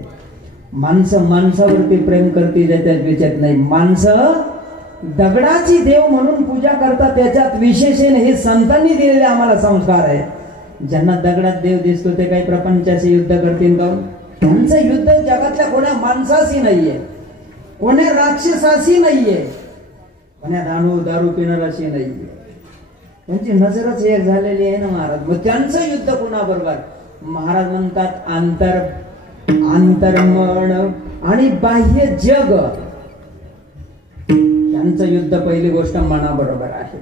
माणसं माणसावरती प्रेम करतील त्याच्यात विचार नाही. माणसं दगडाची देव म्हणून पूजा करतात, त्याच्यात विशेषण हे संतांनी दिलेले आम्हाला संस्कार आहे. ज्यांना दगडात देव दिसतो ते काही प्रपंचाशी युद्ध करतील का? त्यांचं युद्ध जगातल्या कोण्या माणसाशी नाहीये, कोण्या राक्षसाशी नाहीये, कोण्या दारू पिणाराशी नाहीये. त्यांची नजरच एक झालेली आहे ना महाराज. मग त्यांचं युद्ध कुणाबरोबर? महाराज म्हणतात अंतर्मन आणि बाह्य जग, त्यांचं युद्ध पहिली गोष्ट मनाबरोबर आहे.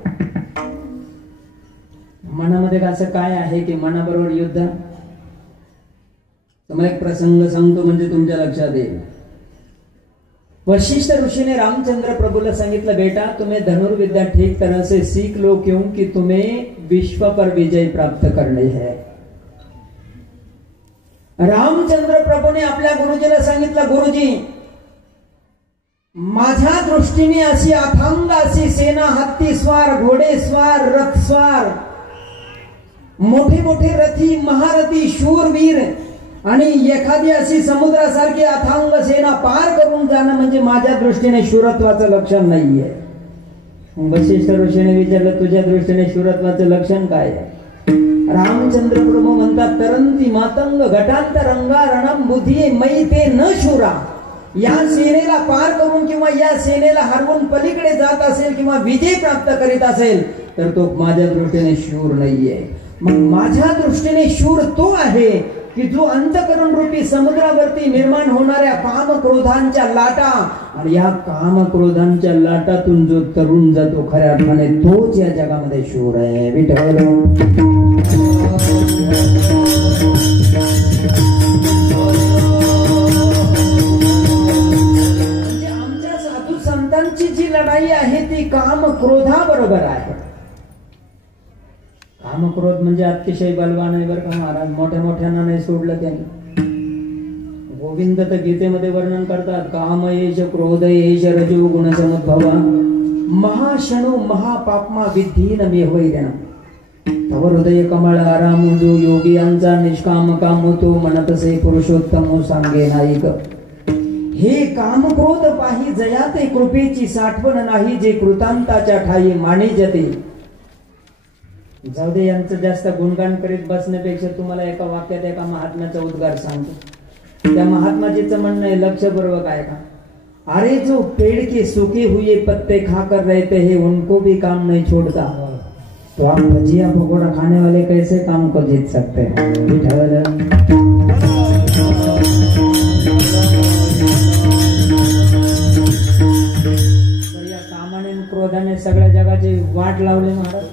मनामध्ये असं काय आहे की मनाबरोबर युद्ध? तुम्हाला एक प्रसंग सांगतो म्हणजे तुमच्या लक्षात येईल. वशिष्ठ ऋषि ने रामचंद्र प्रभु ने सांगितलं, बेटा तुम्हें धनुर्विद्या ठीक तरह से सीख लो, क्यों कि तुम्हें विश्व पर विजय प्राप्त करने है. रामचंद्र प्रभूने आपल्या गुरुजीला सांगितलं, गुरुजी माझ्या दृष्टीने अशी अथांग अशी सेना, हत्ती स्वार, घोडेस्वार, रथस्वार, मोठे मोठे रथी, महारथी, शूरवीर आणि एखादी अशी समुद्रासारखी अथांग सेना पार करून जाणं म्हणजे माझ्या दृष्टीने शूरत्वाचं लक्षण नाहीये. वशिष्ठ ऋषीने विचारलं, तुझ्या दृष्टीने शूरत्वाचं लक्षण काय आहे? रामचंद्र प्रभू म्हणतात, तरंती मातंग घटांतरंगा रणम बुद्धी मै ते न शूरा. या सेनेला पार करून किंवा या सेनेला हरवून पलीकडे जात असेल किंवा विजय प्राप्त करीत असेल तर तो माझ्या दृष्टीने शूर नाहीये. मग माझ्या दृष्टीने शूर तो आहे की जो अंतकरण रूपी समुद्रावरती निर्माण होणाऱ्या काम क्रोधांच्या लाटा आणि या काम क्रोधांच्या लाटातून जो तरुण जातो खऱ्या अर्थाने तोच या जगामध्ये शूर आहे. विठ्ठल आमच्या साधू संतांची जी लढाई आहे ती काम क्रोधा बरोबर आहे. काम क्रोध म्हणजे अतिशय बलवान आहे बरं का महाराज. मोठ्या मोठ्यांना नाही सोडलं त्यांनी. गोविंद तर गीतेमध्ये वर्णन करतात, काम येश क्रोध येश रजो गुण समुद्भवा महाशणो महापापमा विद्धीन मे होईना. तव हृदय कमळ आराम जो योगियांचा निष्काम काम तो म्हणतसे पुरुषोत्तम सांगे नाईक. हे काम क्रोध पाही जयाते कृपेची साठवण नाही, जे कृतांताच्या ठाई माने जते. जाऊ दे, यांचं जास्त गुणगान करीत बसण्यापेक्षा तुम्हाला एका वाक्यात एका महात्म्याचा उद्गार सांगतो. त्या महात्माजीचं म्हणणं आहे, लक्षपूर्वक आहे का? अरे जो पेड़ के सूखे हुए पत्ते खाकर रहते हैं उनको भी काम नहीं छोड़ता, तो आप भजिया पकौड़ा खाने वाले कैसे काम को जीत सकते हैं? या कामाने क्रोधाने सगळ्या जगाची वाट लावली महाराज.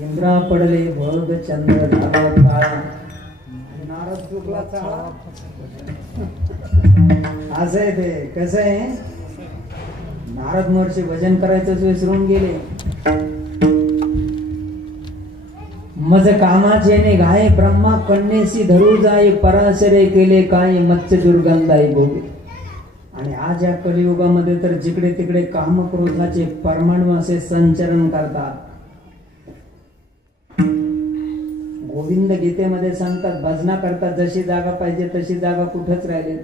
इंद्रा पडले भोग चंद्र झाला काळा, नारद चुकला चाळा. असं आहे ते. कसं आहे, नारद महर्षी भजन करायचं विसरून गेले. मज कामाचे ने गाये ब्रह्मा कन्येसी धरू जाय, पराशरे केले काय मत्स्य दुर्गंधाई भोगे. आणि आज या कलियुगामध्ये तर जिकडे तिकडे काम क्रोधाचे परमाणू असे संचरण करतात. गोविंद गीतेमध्ये सांगतात, भजना करतात जशी जागा पाहिजे तशी जागा कुठंच राहिली.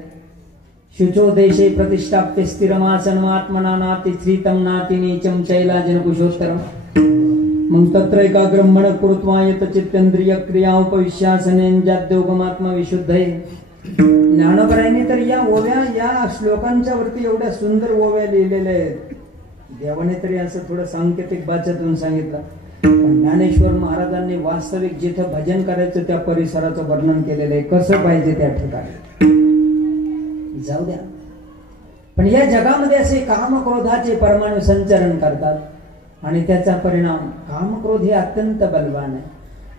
शुचो देशे प्रतिष्ठाप्ते स्थिरमासन आत्मना नाति श्रीतम नाति नीचम शैलाजन कुशोत्तरम. मग तत्र एकाग्रम मन कृत्वा यत चित्तेंद्रिय क्रिया उपविश्यासनेंजाद्योगमात्मा विशुद्धये. ज्ञानोबरायांनी तर या ओव्या, या श्लोकांच्या वरती एवढ्या सुंदर ओव्या लिहिलेल्या आहेत. देवाने तरी असं थोडं सांकेतिक भाषेतून सांगितलं. पण ज्ञानेश्वर महाराजांनी वास्तविक जिथं भजन करायचं त्या परिसराचं वर्णन केलेलं आहे, कसं पाहिजे त्या ठिकाणी. जाऊ द्या. पण या जगामध्ये असे काम क्रोधाचे परमाणू संचरण करतात आणि त्याचा परिणाम काम क्रोध हे अत्यंत बलवान आहे.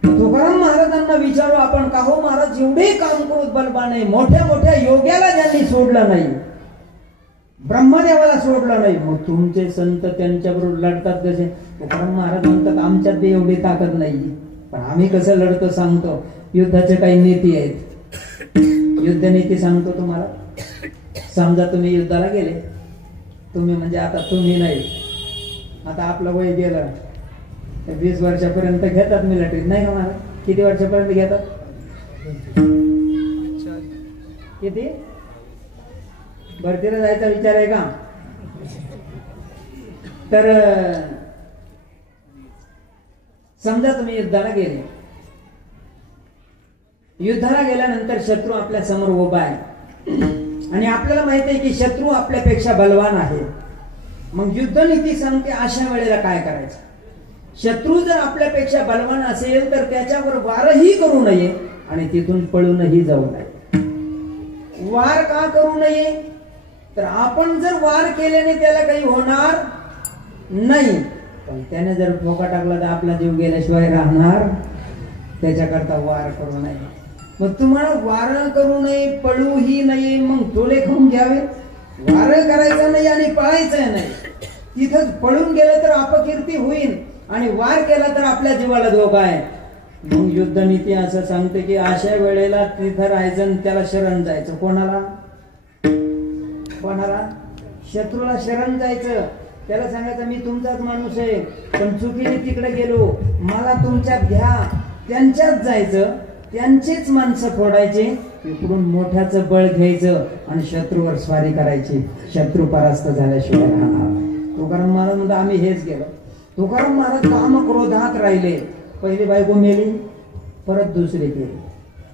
तुकाराम महाराजांना विचारू आपण, का हो महाराज एवढे काम क्रोध बलवान आहे, मोठ्या मोठ्या योग्याला ज्यांनी सोडलं नाही, ब्रह्मदेवाला सोडलं नाही, मग तुमचे संत त्यांच्याबरोबर लढतात कसे? तुकाराम महाराज म्हणतात, आमच्यात बी एवढी ताकद नाही, पण आम्ही कसं लढतो सांगतो. युद्धाचे काही नीती आहेत, युद्ध नीती सांगतो तुम्हाला. समजा तुम्ही युद्धाला गेले, तुम्ही म्हणजे आता तुम्ही नाही, आता आपलं वय गेलं 20 वर्षापर्यंत घेतात मिलिटरीत, नाही का महाराज? किती वर्षापर्यंत घेतात? किती? भरतीला जायचा विचार आहे का? तर समजा तुम्ही युद्धाला गेले, युद्धाला गेल्यानंतर शत्रू आपल्या समोर उभा आहे आणि आपल्याला माहिती आहे की शत्रू आपल्यापेक्षा बलवान आहे. मग युद्ध नीती सांगते अशा वेळेला काय करायचं. शत्रू जर आपल्यापेक्षा बलवान असेल तर त्याच्यावर वारही करू नये आणि तिथून पळूनही जाऊ नये. वार का करू नये? तर आपण जर वार केल्याने त्याला काही होणार नाही, पण त्याने जर ठोका टाकला तर आपला जीव गेल्याशिवाय राहणार, त्याच्याकरता वार करू नये. मग तुम्हाला वार करू नये, पळूही नये, मग टोले खाऊन घ्यावे. वार करायचं नाही आणि पळायचं नाही. तिथंच पळून गेलं तर अपकीर्ती होईल आणि वार केला तर आपल्या जीवाला धोका आहे. मग युद्ध नीती असं सांगते की अशा वेळेला तिथं राहायचं, त्याला शरण जायचं. कोणाला? कोणाला? शत्रूला शरण जायचं. त्याला सांगायचं मी तुमचाच माणूस आहे, पण चुकीने तिकडे गेलो, मला तुमच्यात घ्या. त्यांच्यात जायचं, त्यांचेच माणसं फोडायचे, इकडून मोठ्याचं बळ घ्यायचं आणि शत्रूवर स्वारी करायची. शत्रू परास्त झाल्याशिवाय राहणार. तुकाराम महाराज म्हणतात आम्ही हेच गेलो. तुकाराम महाराज काम क्रोधात राहिले. पहिली बायको मेली, परत दुसरी केली,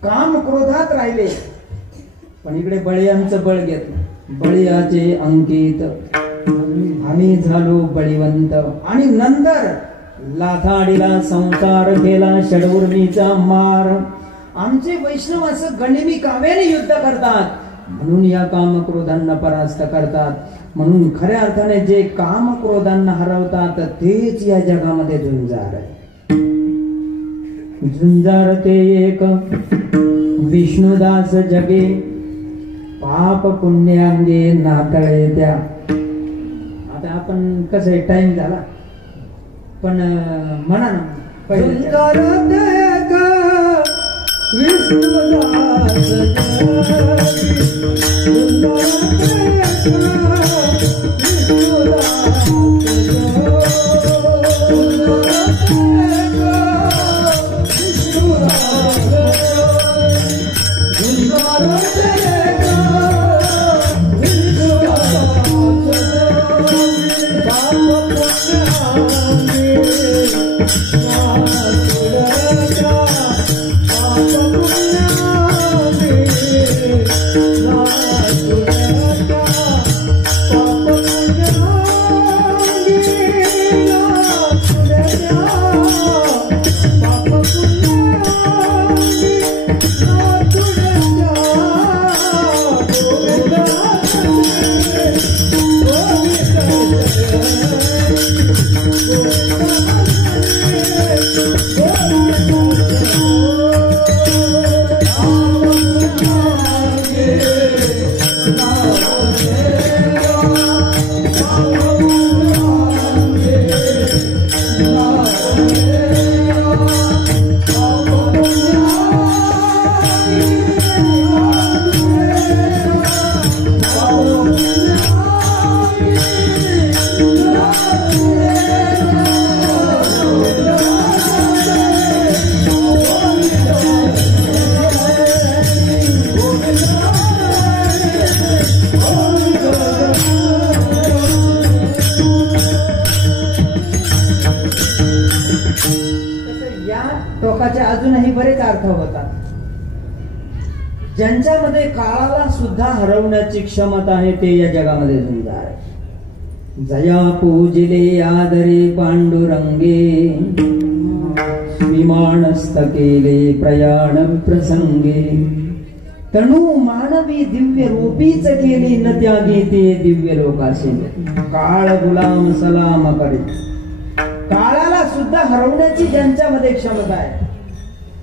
काम क्रोधात राहिले. पण इकडे बळीयांचं बळ घेतलं. बळीयाचे अंकित आम्ही झालो बळीवंत. आणि नंतर लाथाडीला संसार केला षडूर्मीचा मार. आमचे वैष्णव असं गणिमी काव्याने युद्ध करतात, म्हणून या काम क्रोधांना परास्त करतात. म्हणून खऱ्या अर्थाने जे काम क्रोधांना हरवतात तेच या जगामध्ये झुंजार आहे. झुंजार ते एक विष्णुदास जगे, पाप पुण्यांगे नातळे त्या. आता आपण कसं टाइम झाला, पण म्हणा ना अजूनही बरेच अर्थ होतात. ज्यांच्यामध्ये काळाला सुद्धा हरवण्याची क्षमता आहे ते या जगामध्ये झुंजार आहे. जया पूजिले आदरे पांडुरंगे, विमानस्थ केले प्रयाण प्रसंगे, तणू मानवी दिव्य रूपीच केली न त्यागी ते दिव्य लोकाशी. काळ गुलाम सलाम करे. काळाला सुद्धा हरवण्याची ज्यांच्यामध्ये क्षमता आहे.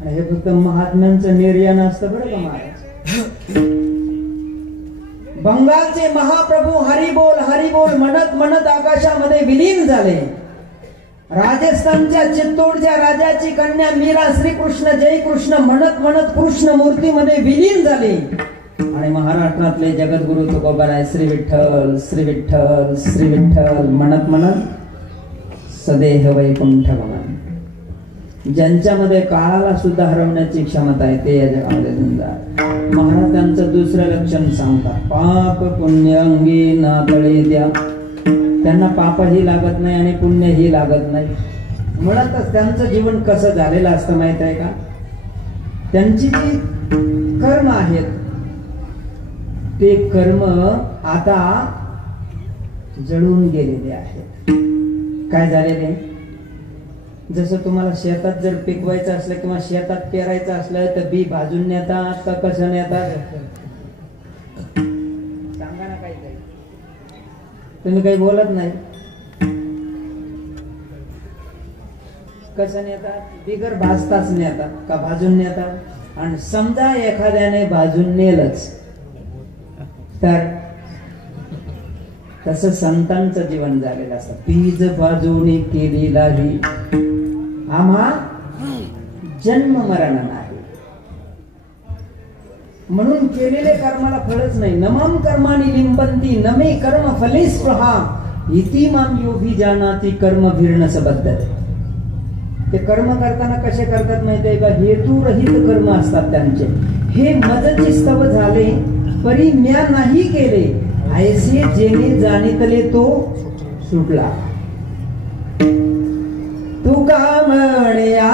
आणि हे फक्त महात्म्यांचं निर्याण असतं बरं का महाराज. बंगालचे महाप्रभू हरिबोल हरिबोल म्हणत म्हणत आकाशामध्ये विलीन झाले. राजस्थानच्या चित्तोडच्या राजाची कन्या मीरा श्रीकृष्ण जय कृष्ण म्हणत म्हणत कृष्ण मूर्तीमध्ये विलीन झाली. आणि महाराष्ट्रातले जगद्गुरु तुकोबाराय श्री विठ्ठल श्री विठ्ठल श्री विठ्ठल म्हणत म्हणत सदेह वैकुंठ गमन. ज्यांच्यामध्ये काळाला सुद्धा हरवण्याची क्षमता आहे ते या जगामध्ये झुंजार. महाराज त्यांचं दुसरं लक्षण सांगतात. पाप पुण्य अंगी नातळे द्या. त्यांना पापही लागत नाही आणि पुण्यही लागत नाही. मुळातच त्यांचं जीवन कसं झालेलं असतं माहित आहे का. त्यांची जी कर्म आहेत ते कर्म आता जळून गेलेले आहेत. काय झालेले. जसं तुम्हाला शेतात जर पिकवायचं असलं किंवा शेतात पेरायचं असलं तर बी भाजून नेतात का कसं नेतात सांगा ना. काही तुम्ही काही बोलत नाही. कसं नेतात. बिगर भाजताच नेतात का भाजून नेतात. आणि समजा एखाद्याने भाजून नेलंच तर तसं संतांचं जीवन झालेलं असतं. बीज भाजून केलेलाही आम्हा जन्म मरण नाही. म्हणून केलेले कर्माला फळच नाही. नमम कर्माणी लिंबंती नमे कर्म फले स्पृहा इति माम योगी जानाति कर्म भिर्ण सबद्ध. ते कर्म करताना कसे करतात माहितीये का. हेतू रहित कर्म असतात त्यांचे. हे मजची स्तव झाले परी म्या नाही केले ऐसे जेणे जाणितले तो सुटला. तुका म्हणया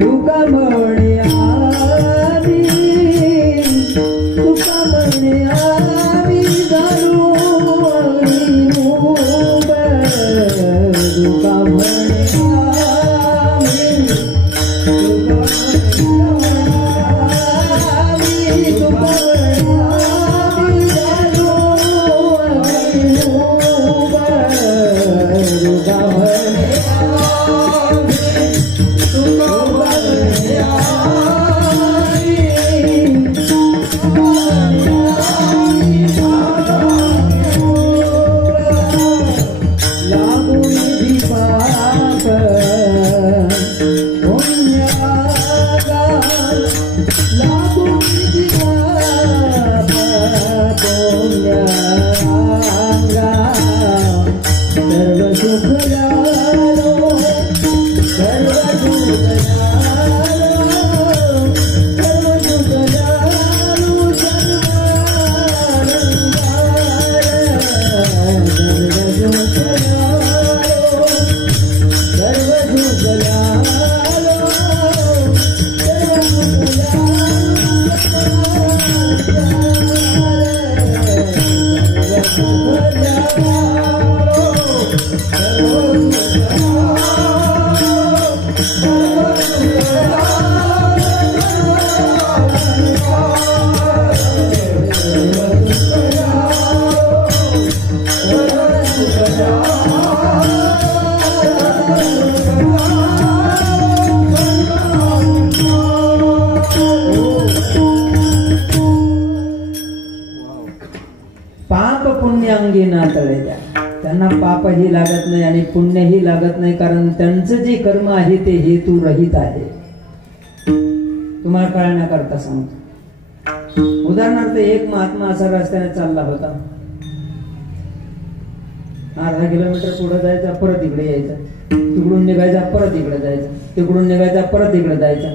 तुका म्हणया तुका म्हणया तुका अंगी ना तळे द्या. त्यांना पापही लागत नाही आणि पुण्यही लागत नाही. कारण त्यांचं जे कर्म आहे ते हेतू रहित आहे. तुम्हाला कळण्याकरता सांगतो. उदाहरणार्थ एक महात्मा असा रस्त्याने चालला होता. अर्धा किलोमीटर पुढे जायचा परत इकडे यायचा. तिकडून निघायचा परत इकडे जायचा. तिकडून निघायचा परत इकडे जायचा.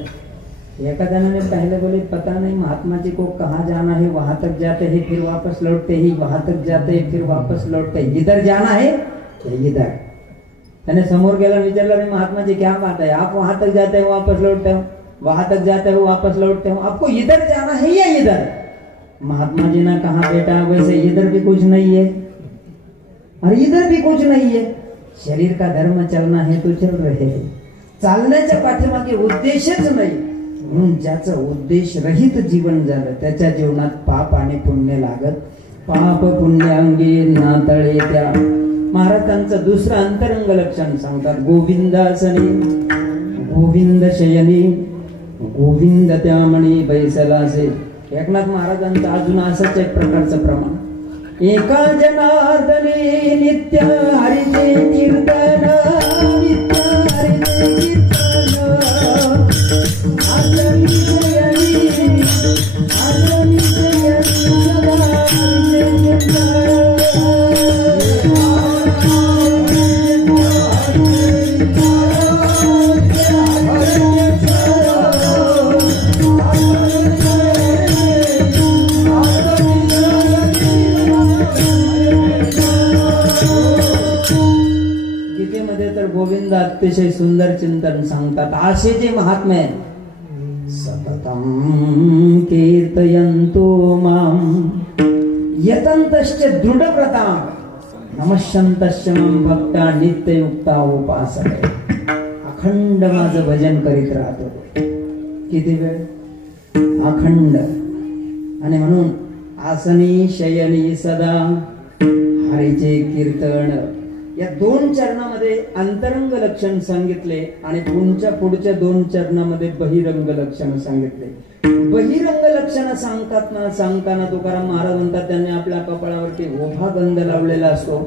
एका जनाने पहले बोले पता नहीं महात्मा जी को कहाँ जाना है. वहां तक जाते हैं फिर वापस लौटते ही. वहां तक जाते हैं फिर वापस लौटते. इधर जाना है या इधर. त्याने समोर गेला, विचारलं रे महात्मा जी क्या बात है, आप वहां तक जाते हो वापस लौटते हो, वहां तक जाते हो वापस लौटते हो, आपको इधर जाना है या इधर? महात्मा जी ने कहा बेटा वैसे इधर भी कुछ नहीं है और इधर भी कुछ नहीं है, शरीर का धर्म चलना है तो चल रहे हैं, चालण्याच्या पाठीमागे उद्देशच नाही. म्हणून ज्याचं उद्देश रहित जीवन झालं त्याच्या जीवनात पाप आणि पुण्य लागत. पाप पुण्य अंगी नातळे त्या. महाराजांचं दुसरं अंतरंग लक्षण सांगतात. गोविंदासनी, गोविंद शयनी, गोविंद त्यामणी बैसलासे. एकनाथ महाराजांचं अजून असंच एक प्रकारचं प्रमाण. एका जनार्दनी नित्य हरिचे कीर्तन, नित्य हरिचे कीर्तन, आजनी शयनी, आजनी शयनी सदा हरिचे कीर्तन. गोविंद अतिशय सुंदर चिंतन सांगतात. असे जे महात्मे सततम कीर्तयन्तो माम यतन्तश्च दृढव्रता नमस्यन्तश्च मम भक्ता नित्ययुक्ता उपासते. अखंड माझं भजन करीत राहतो. किती वेळ? अखंड. आणि म्हणून आसनी शयनी सदा हरीचे कीर्तन. या दोन चरणामध्ये अंतरंग लक्षण सांगितले आणि पुढच्या दोन चरणामध्ये बहिरंग लक्षण सांगितले. बहिरंग लक्षण सांगताना तुकाराम महाराज म्हणतात त्यांनी आपल्या कपाळावरती ओभा गंध लावलेला असतो.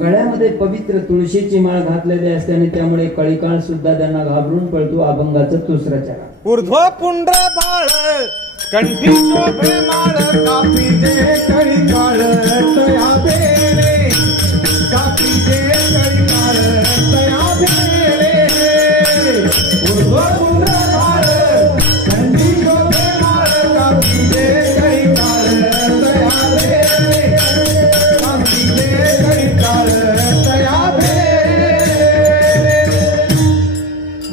गळ्यामध्ये पवित्र तुळशीची माळ घातलेली असते आणि त्यामुळे कळीकाळ सुद्धा त्यांना घाबरून पळतो. अभंगाचं दुसरं चरण. ऊर्ध्व पुंड्र बाळ कंठी शोभे माळ कापी दे कळीकाळ तया बेले, कापी दे कळीकाळ तया बेले. ऊर्ध्व पुंड्र बाळ कंठी शोभे माळ कापी दे कळीकाळ तया बेले, कापी दे कळीकाळ तया बेले.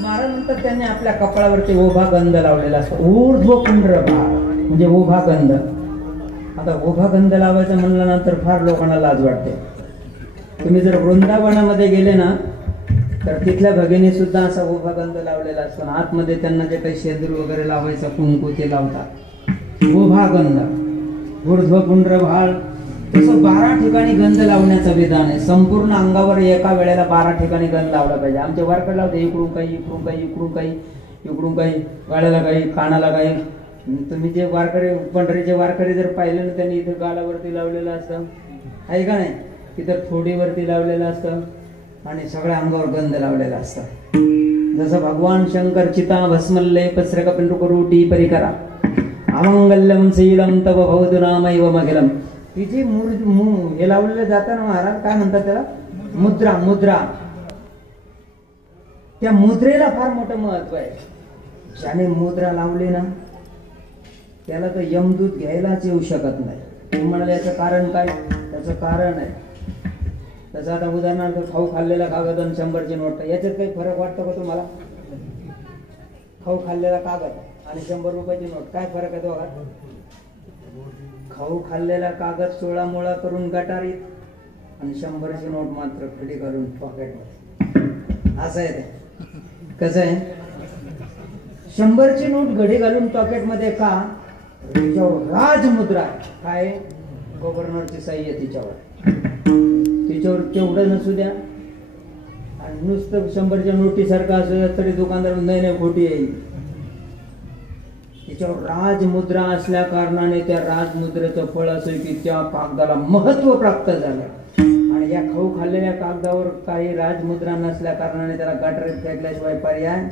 महाराज त्यांनी आपल्या कपाळावरती ओभा गंध लावलेला असतो. ऊर्ध्व पुंड्र बाळ म्हणजे ओभा गंध. आता ओभा गंध लावायचं म्हणल्यानंतर फार लोकांना लाज वाटते. तुम्ही जर वृंदावनामध्ये गेले ना तर तिथल्या भगिनी सुद्धा असा ओभा गंध लावलेला असतो. आतमध्ये त्यांना जे काही शेंदूर वगैरे लावायचं कुंकू ते लावतात. ओभा गंध, ऊर्ध्व पुंड्र बाळ. तसं 12 ठिकाणी गंध लावण्याचं विधान आहे. संपूर्ण अंगावर एका वेळेला 12 ठिकाणी गंध लावला पाहिजे. आमच्या वारकरी लावते इकडून काही, इकडून काही, इकडून काही, इकडून काही, गाळ्याला काही, कानाला काही. तुम्ही जे वारकरी पंढरीचे वारकरी जर पाहिले ना त्यांनी इथं गालावरती लावलेलं असतं आहे का नाही, इथं थोडीवरती लावलेलं असतं आणि सगळ्या अंगावर गंध लावलेला असतं. जसं भगवान शंकर चिता भस्मल्ले पस्रक पिंडुकरूटी परिकरा अमंगल्यम शीलम तव भवतु नामैव मगिलम. तिची हे लावलेलं जातं ना महाराज, काय म्हणतात त्याला? मुद्रा. मुद्रा. त्या मुद्रेला फार मोठं महत्व आहे. ज्याने मुद्रा लावली ना त्याला तर यमदूत घ्यायलाच येऊ शकत नाही. तुम्ही म्हणाले याचं कारण काय? त्याचं कारण आहे त्याचं. आता उदाहरणार्थ खाऊ खाल्लेला कागद आणि 100ची नोट, याच्यात काही फरक वाटतो का तुम्हाला? खाऊ खाल्लेला कागद आणि 100 रुपयाची नोट, काय फरक आहे दोघात? खाऊ खाल्लेला कागद 16 मोळा करून गटारीत आणि 100ची नोट मात्र खडी करून पॉकेटमध्ये. असं आहे ते. कसं आहे? 100ची नोट घडी घालून पॉकेटमध्ये का? तिच्यावर राजमुद्रा. काय? गव्हर्नरची सही आहे तिच्यावर. तिच्यावर तेवढं नसू द्या आणि नुसतं 100च्या नोटीसारखं असू द्या तरी दुकानदार नाही खोटी आहे. तिच्यावर राजमुद्रा असल्या कारणाने त्या राजमुद्रेचं फळ असं की त्या कागदाला महत्व प्राप्त झालं. आणि या खाऊ खाल्लेल्या कागदावर काही राजमुद्रा नसल्या कारणाने त्याला गटारीत फेकल्याशिवाय पर्याय.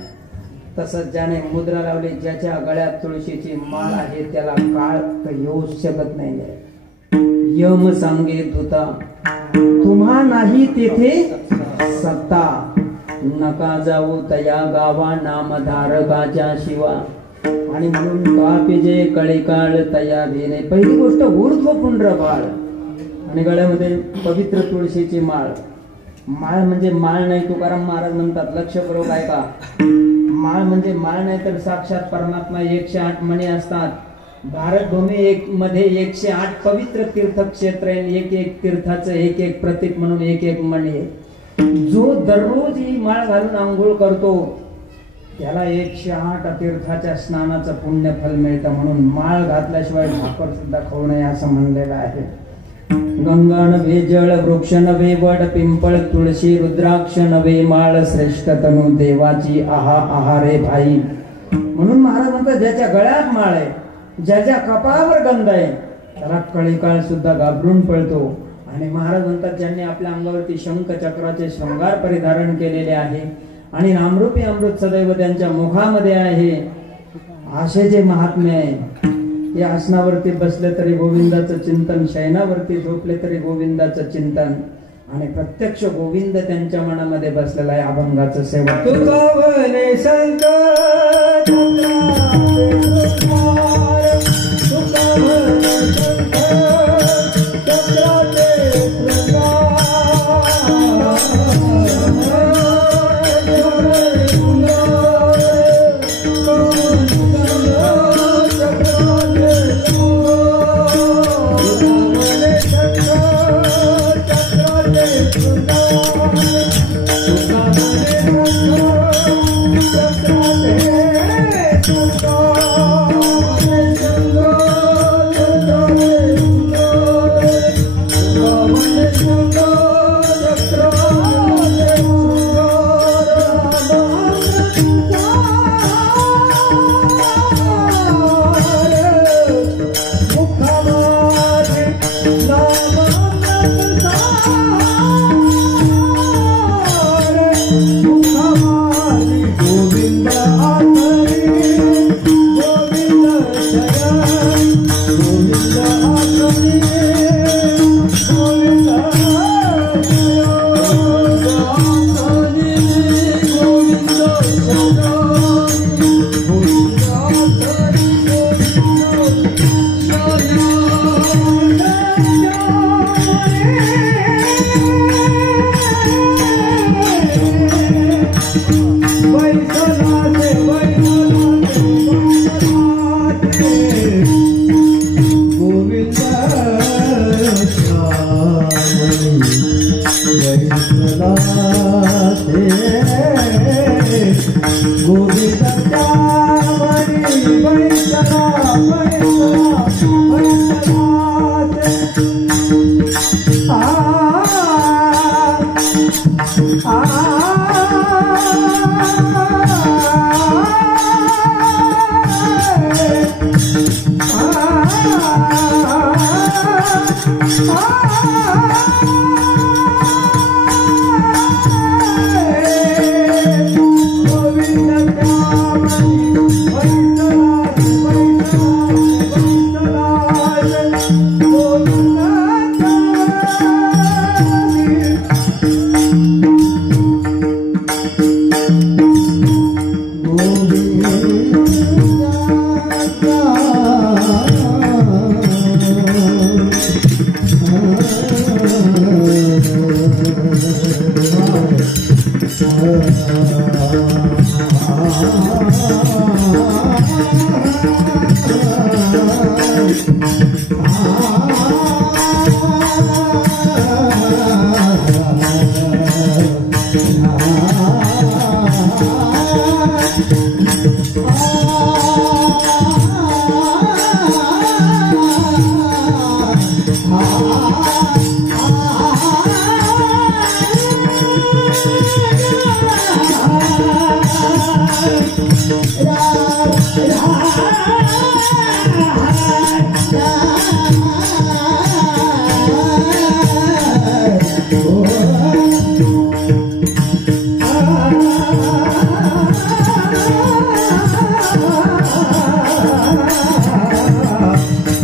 तसंच ज्याने मुद्रा लावली, ज्याच्या गळ्यात तुळशीची माळ आहे त्याला काळ येऊ शकत नाही. यम सांगे दूता तुम्हा नाही तेथे सत्ता, नका जाऊ तया गावा नामधारकाच्या शिवा. आणि म्हणून कापिजे कळीकाळ तया भेने. पहिली गोष्ट ऊर्ध्व पुंड्र बाळ आणि गळ्यामध्ये पवित्र तुळशीची माळ. माळ म्हणजे माळ नाही, तुकाराम महाराज म्हणतात, लक्षपूर्वक ऐका. माळ म्हणजे माळ नाही तर साक्षात परमात्मा. 108 मणी असतात. भारतभूमी एक मध्ये 108 पवित्र तीर्थक्षेत्र आहे. एक एक तीर्थाचं एक एक प्रतीक म्हणून एक एक मणी आहे. जो दररोज ही माळ घालून आंघोळ करतो त्याला 108 तीर्थाच्या स्नानाचं पुण्य फल मिळतं. म्हणून माळ घातल्याशिवाय भाकर सुद्धा खाऊ नये असं म्हणलेलं आहे. गंगा नव्हे, जळ वृक्ष नव्हे, वड पिंपळ तुळशी रुद्राक्ष नव्हे, माळ श्रेष्ठ तनु देवाची आहा आहारे भाई. म्हणून महाराज म्हणतात ज्याच्या गळ्यात माळ आहे, ज्याच्या कपाळावर गंध आहे, त्याला कळीकाळ सुद्धा घाबरून पळतो. आणि महाराज म्हणतात ज्यांनी आपल्या अंगावरती शंख चक्राचे शृंगार परिधारण केलेले आहे आणि नामरूपी अमृत सदैव त्यांच्या मुखामध्ये आहे, असे जे महात्मे आहे, या आसनावरती बसले तरी गोविंदाचं चिंतन, शयनावरती झोपले तरी गोविंदाचं चिंतन, आणि प्रत्यक्ष गोविंद त्यांच्या मनामध्ये बसलेला आहे. अभंगाचं सेवा तुकावने संत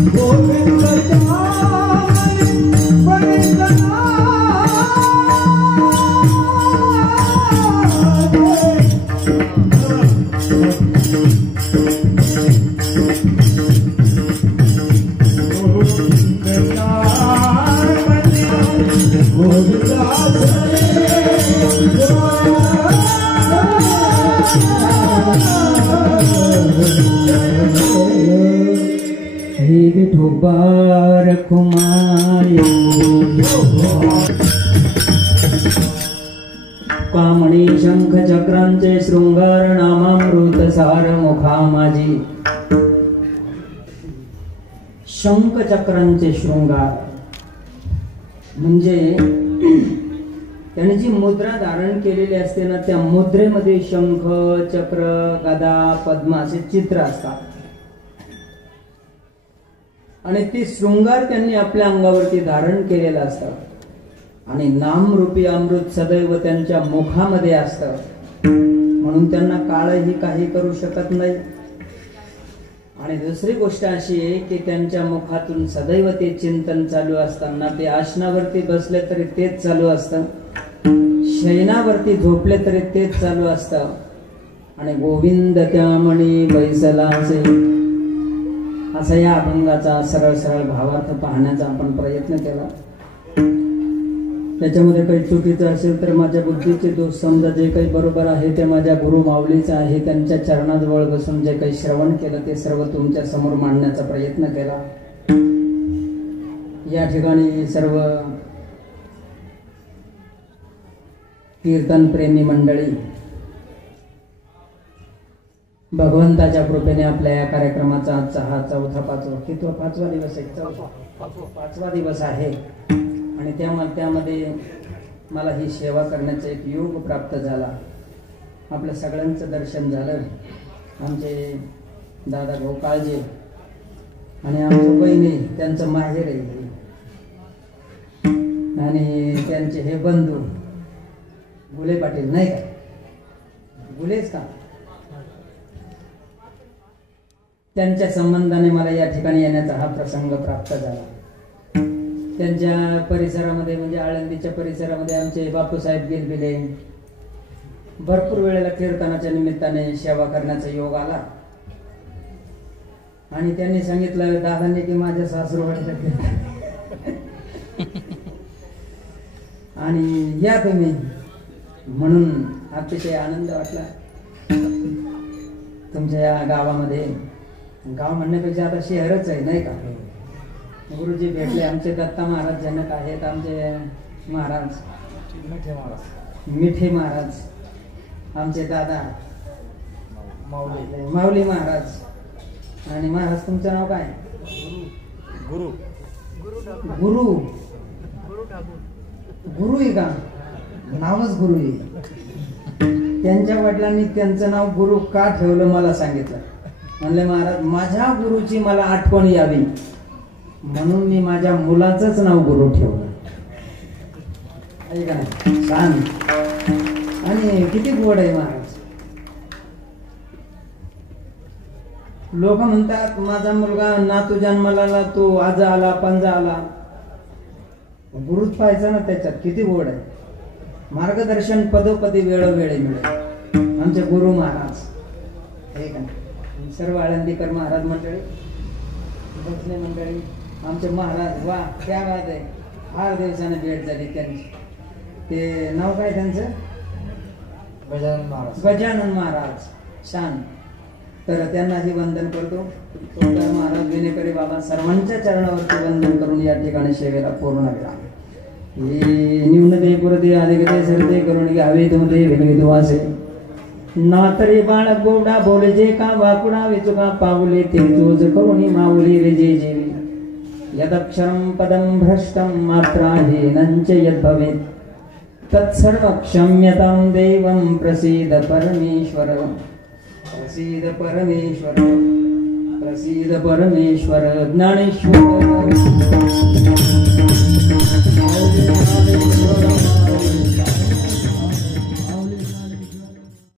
गोविंद कामणी शंख चक्रांचे शृंगार नामामृत सार मुखा माझी. शंख चक्रांचे शृंगार म्हणजे त्याने जी मुद्रा धारण केलेली असते ना, त्या मुद्रेमध्ये शंख चक्र गदा पद्म असे चित्र असतात. आणि ते शृंगार त्यांनी आपल्या अंगावरती धारण केलेला असतात. आणि नामरूपी अमृत सदैव त्यांच्या मुखामध्ये असतं, म्हणून त्यांना काळही काही करू शकत नाही. आणि दुसरी गोष्ट अशी आहे की त्यांच्या मुखातून सदैव ते चिंतन चालू असताना, ते आसनावरती बसले तरी तेच चालू असतं, शयनावरती झोपले तरी तेच चालू असतं. आणि गोविंद त्यामणी बैसलाचे, असा या अभंगाचा सरळ सरळ भावार्थ पाहण्याचा आपण प्रयत्न केला. त्याच्यामध्ये काही चुकीचं असेल तर माझ्या बुद्धीचे दोष समजा. जे काही बरोबर आहे ते माझ्या गुरु माऊलीचं आहे. त्यांच्या चरणाजवळ बसून जे काही श्रवण केलं ते सर्व तुमच्या समोर मांडण्याचा प्रयत्न केला. या ठिकाणी सर्व कीर्तन प्रेमी मंडळी भगवंताच्या कृपेने आपल्या या कार्यक्रमाचा आजचा हा पाचवा दिवस आहे. आणि त्यामध्ये मला ही सेवा करण्याचा एक योग प्राप्त झाला. आपल्या सगळ्यांचं दर्शन झालं. आमचे दादा भाऊ काळजे आणि आमच्या बहिणी, त्यांचं माहेर आहे, आणि त्यांचे हे बंधू गुले पाटील, नाही का? गुलेच का? त्यांच्या संबंधाने मला या ठिकाणी येण्याचा हा प्रसंग प्राप्त झाला. त्यांच्या परिसरामध्ये म्हणजे आळंदीच्या परिसरामध्ये आमचे बापूसाहेब गिलबिले भरपूर वेळेला कीर्तनाच्या निमित्ताने सेवा करण्याचा योग आला. आणि त्यांनी सांगितलं दादांनी की माझ्या सासरवाडीला आणि या तुम्ही, म्हणून अतिशय आनंद वाटला. तुमच्या या गावामध्ये, गाव म्हणण्यापेक्षा आता शहरच आहे, नाही का? गुरुजी भेटले. आमचे दत्ता महाराज जनक आहेत, आमचे महाराज मिठे महाराज, आमचे दादा माऊली महाराज. आणि महाराज तुमचं नाव काय? गुरु गुरु गुरु आहे का? नावच गुरु आहे. त्यांच्या वडिलांनी त्यांचं नाव गुरु का ठेवलं मला सांगितलं. म्हणले महाराज माझ्या गुरुची मला आठवण यावी म्हणून मी माझ्या मुलाचंच नाव गुरु ठेवलं. ऐका ना, छान. आणि किती गोड आहे महाराज. लोक म्हणतात माझा मुलगा नातू जन्माला, तो आज आला पंजा आला. गुरुच पाहायचा ना त्याच्यात, किती गोड आहे. मार्गदर्शन पदोपदी वेळोवेळी मिळेल. आमचे गुरु महाराज, हे का? सर्व आळंदीकर महाराज मंडळी, बसले मंडळी, आमचे महाराज, वा क्या बात आहे. फार दिवसाने भेट झाली त्यांची. ते नाव काय त्यांचं? गजानन महाराज. छान. तर त्यांनाही वंदन करतो. महाराज विनेकरी बाबा सर्वांच्या चरणावरती वंदन करून या ठिकाणी सेवेला पूर्ण विराम. न्यूनते पुरते अधिकते सरते करून घ्यावे तुमचे विनवित वासे. नातरे बाळ गोडा बोलजे का वाकुडा विचुका पाऊले ते चोज करुणी माऊली रे जे जेवी. यदक्षरं पदं भ्रष्टं मात्राहीनं च यद्भवेत् तत्सर्व क्षम्यतां देवं प्रसीद परमेश्वर. प्रसीद परमेश्वर, प्रसीद परमेश्वर. ज्ञानेश्वर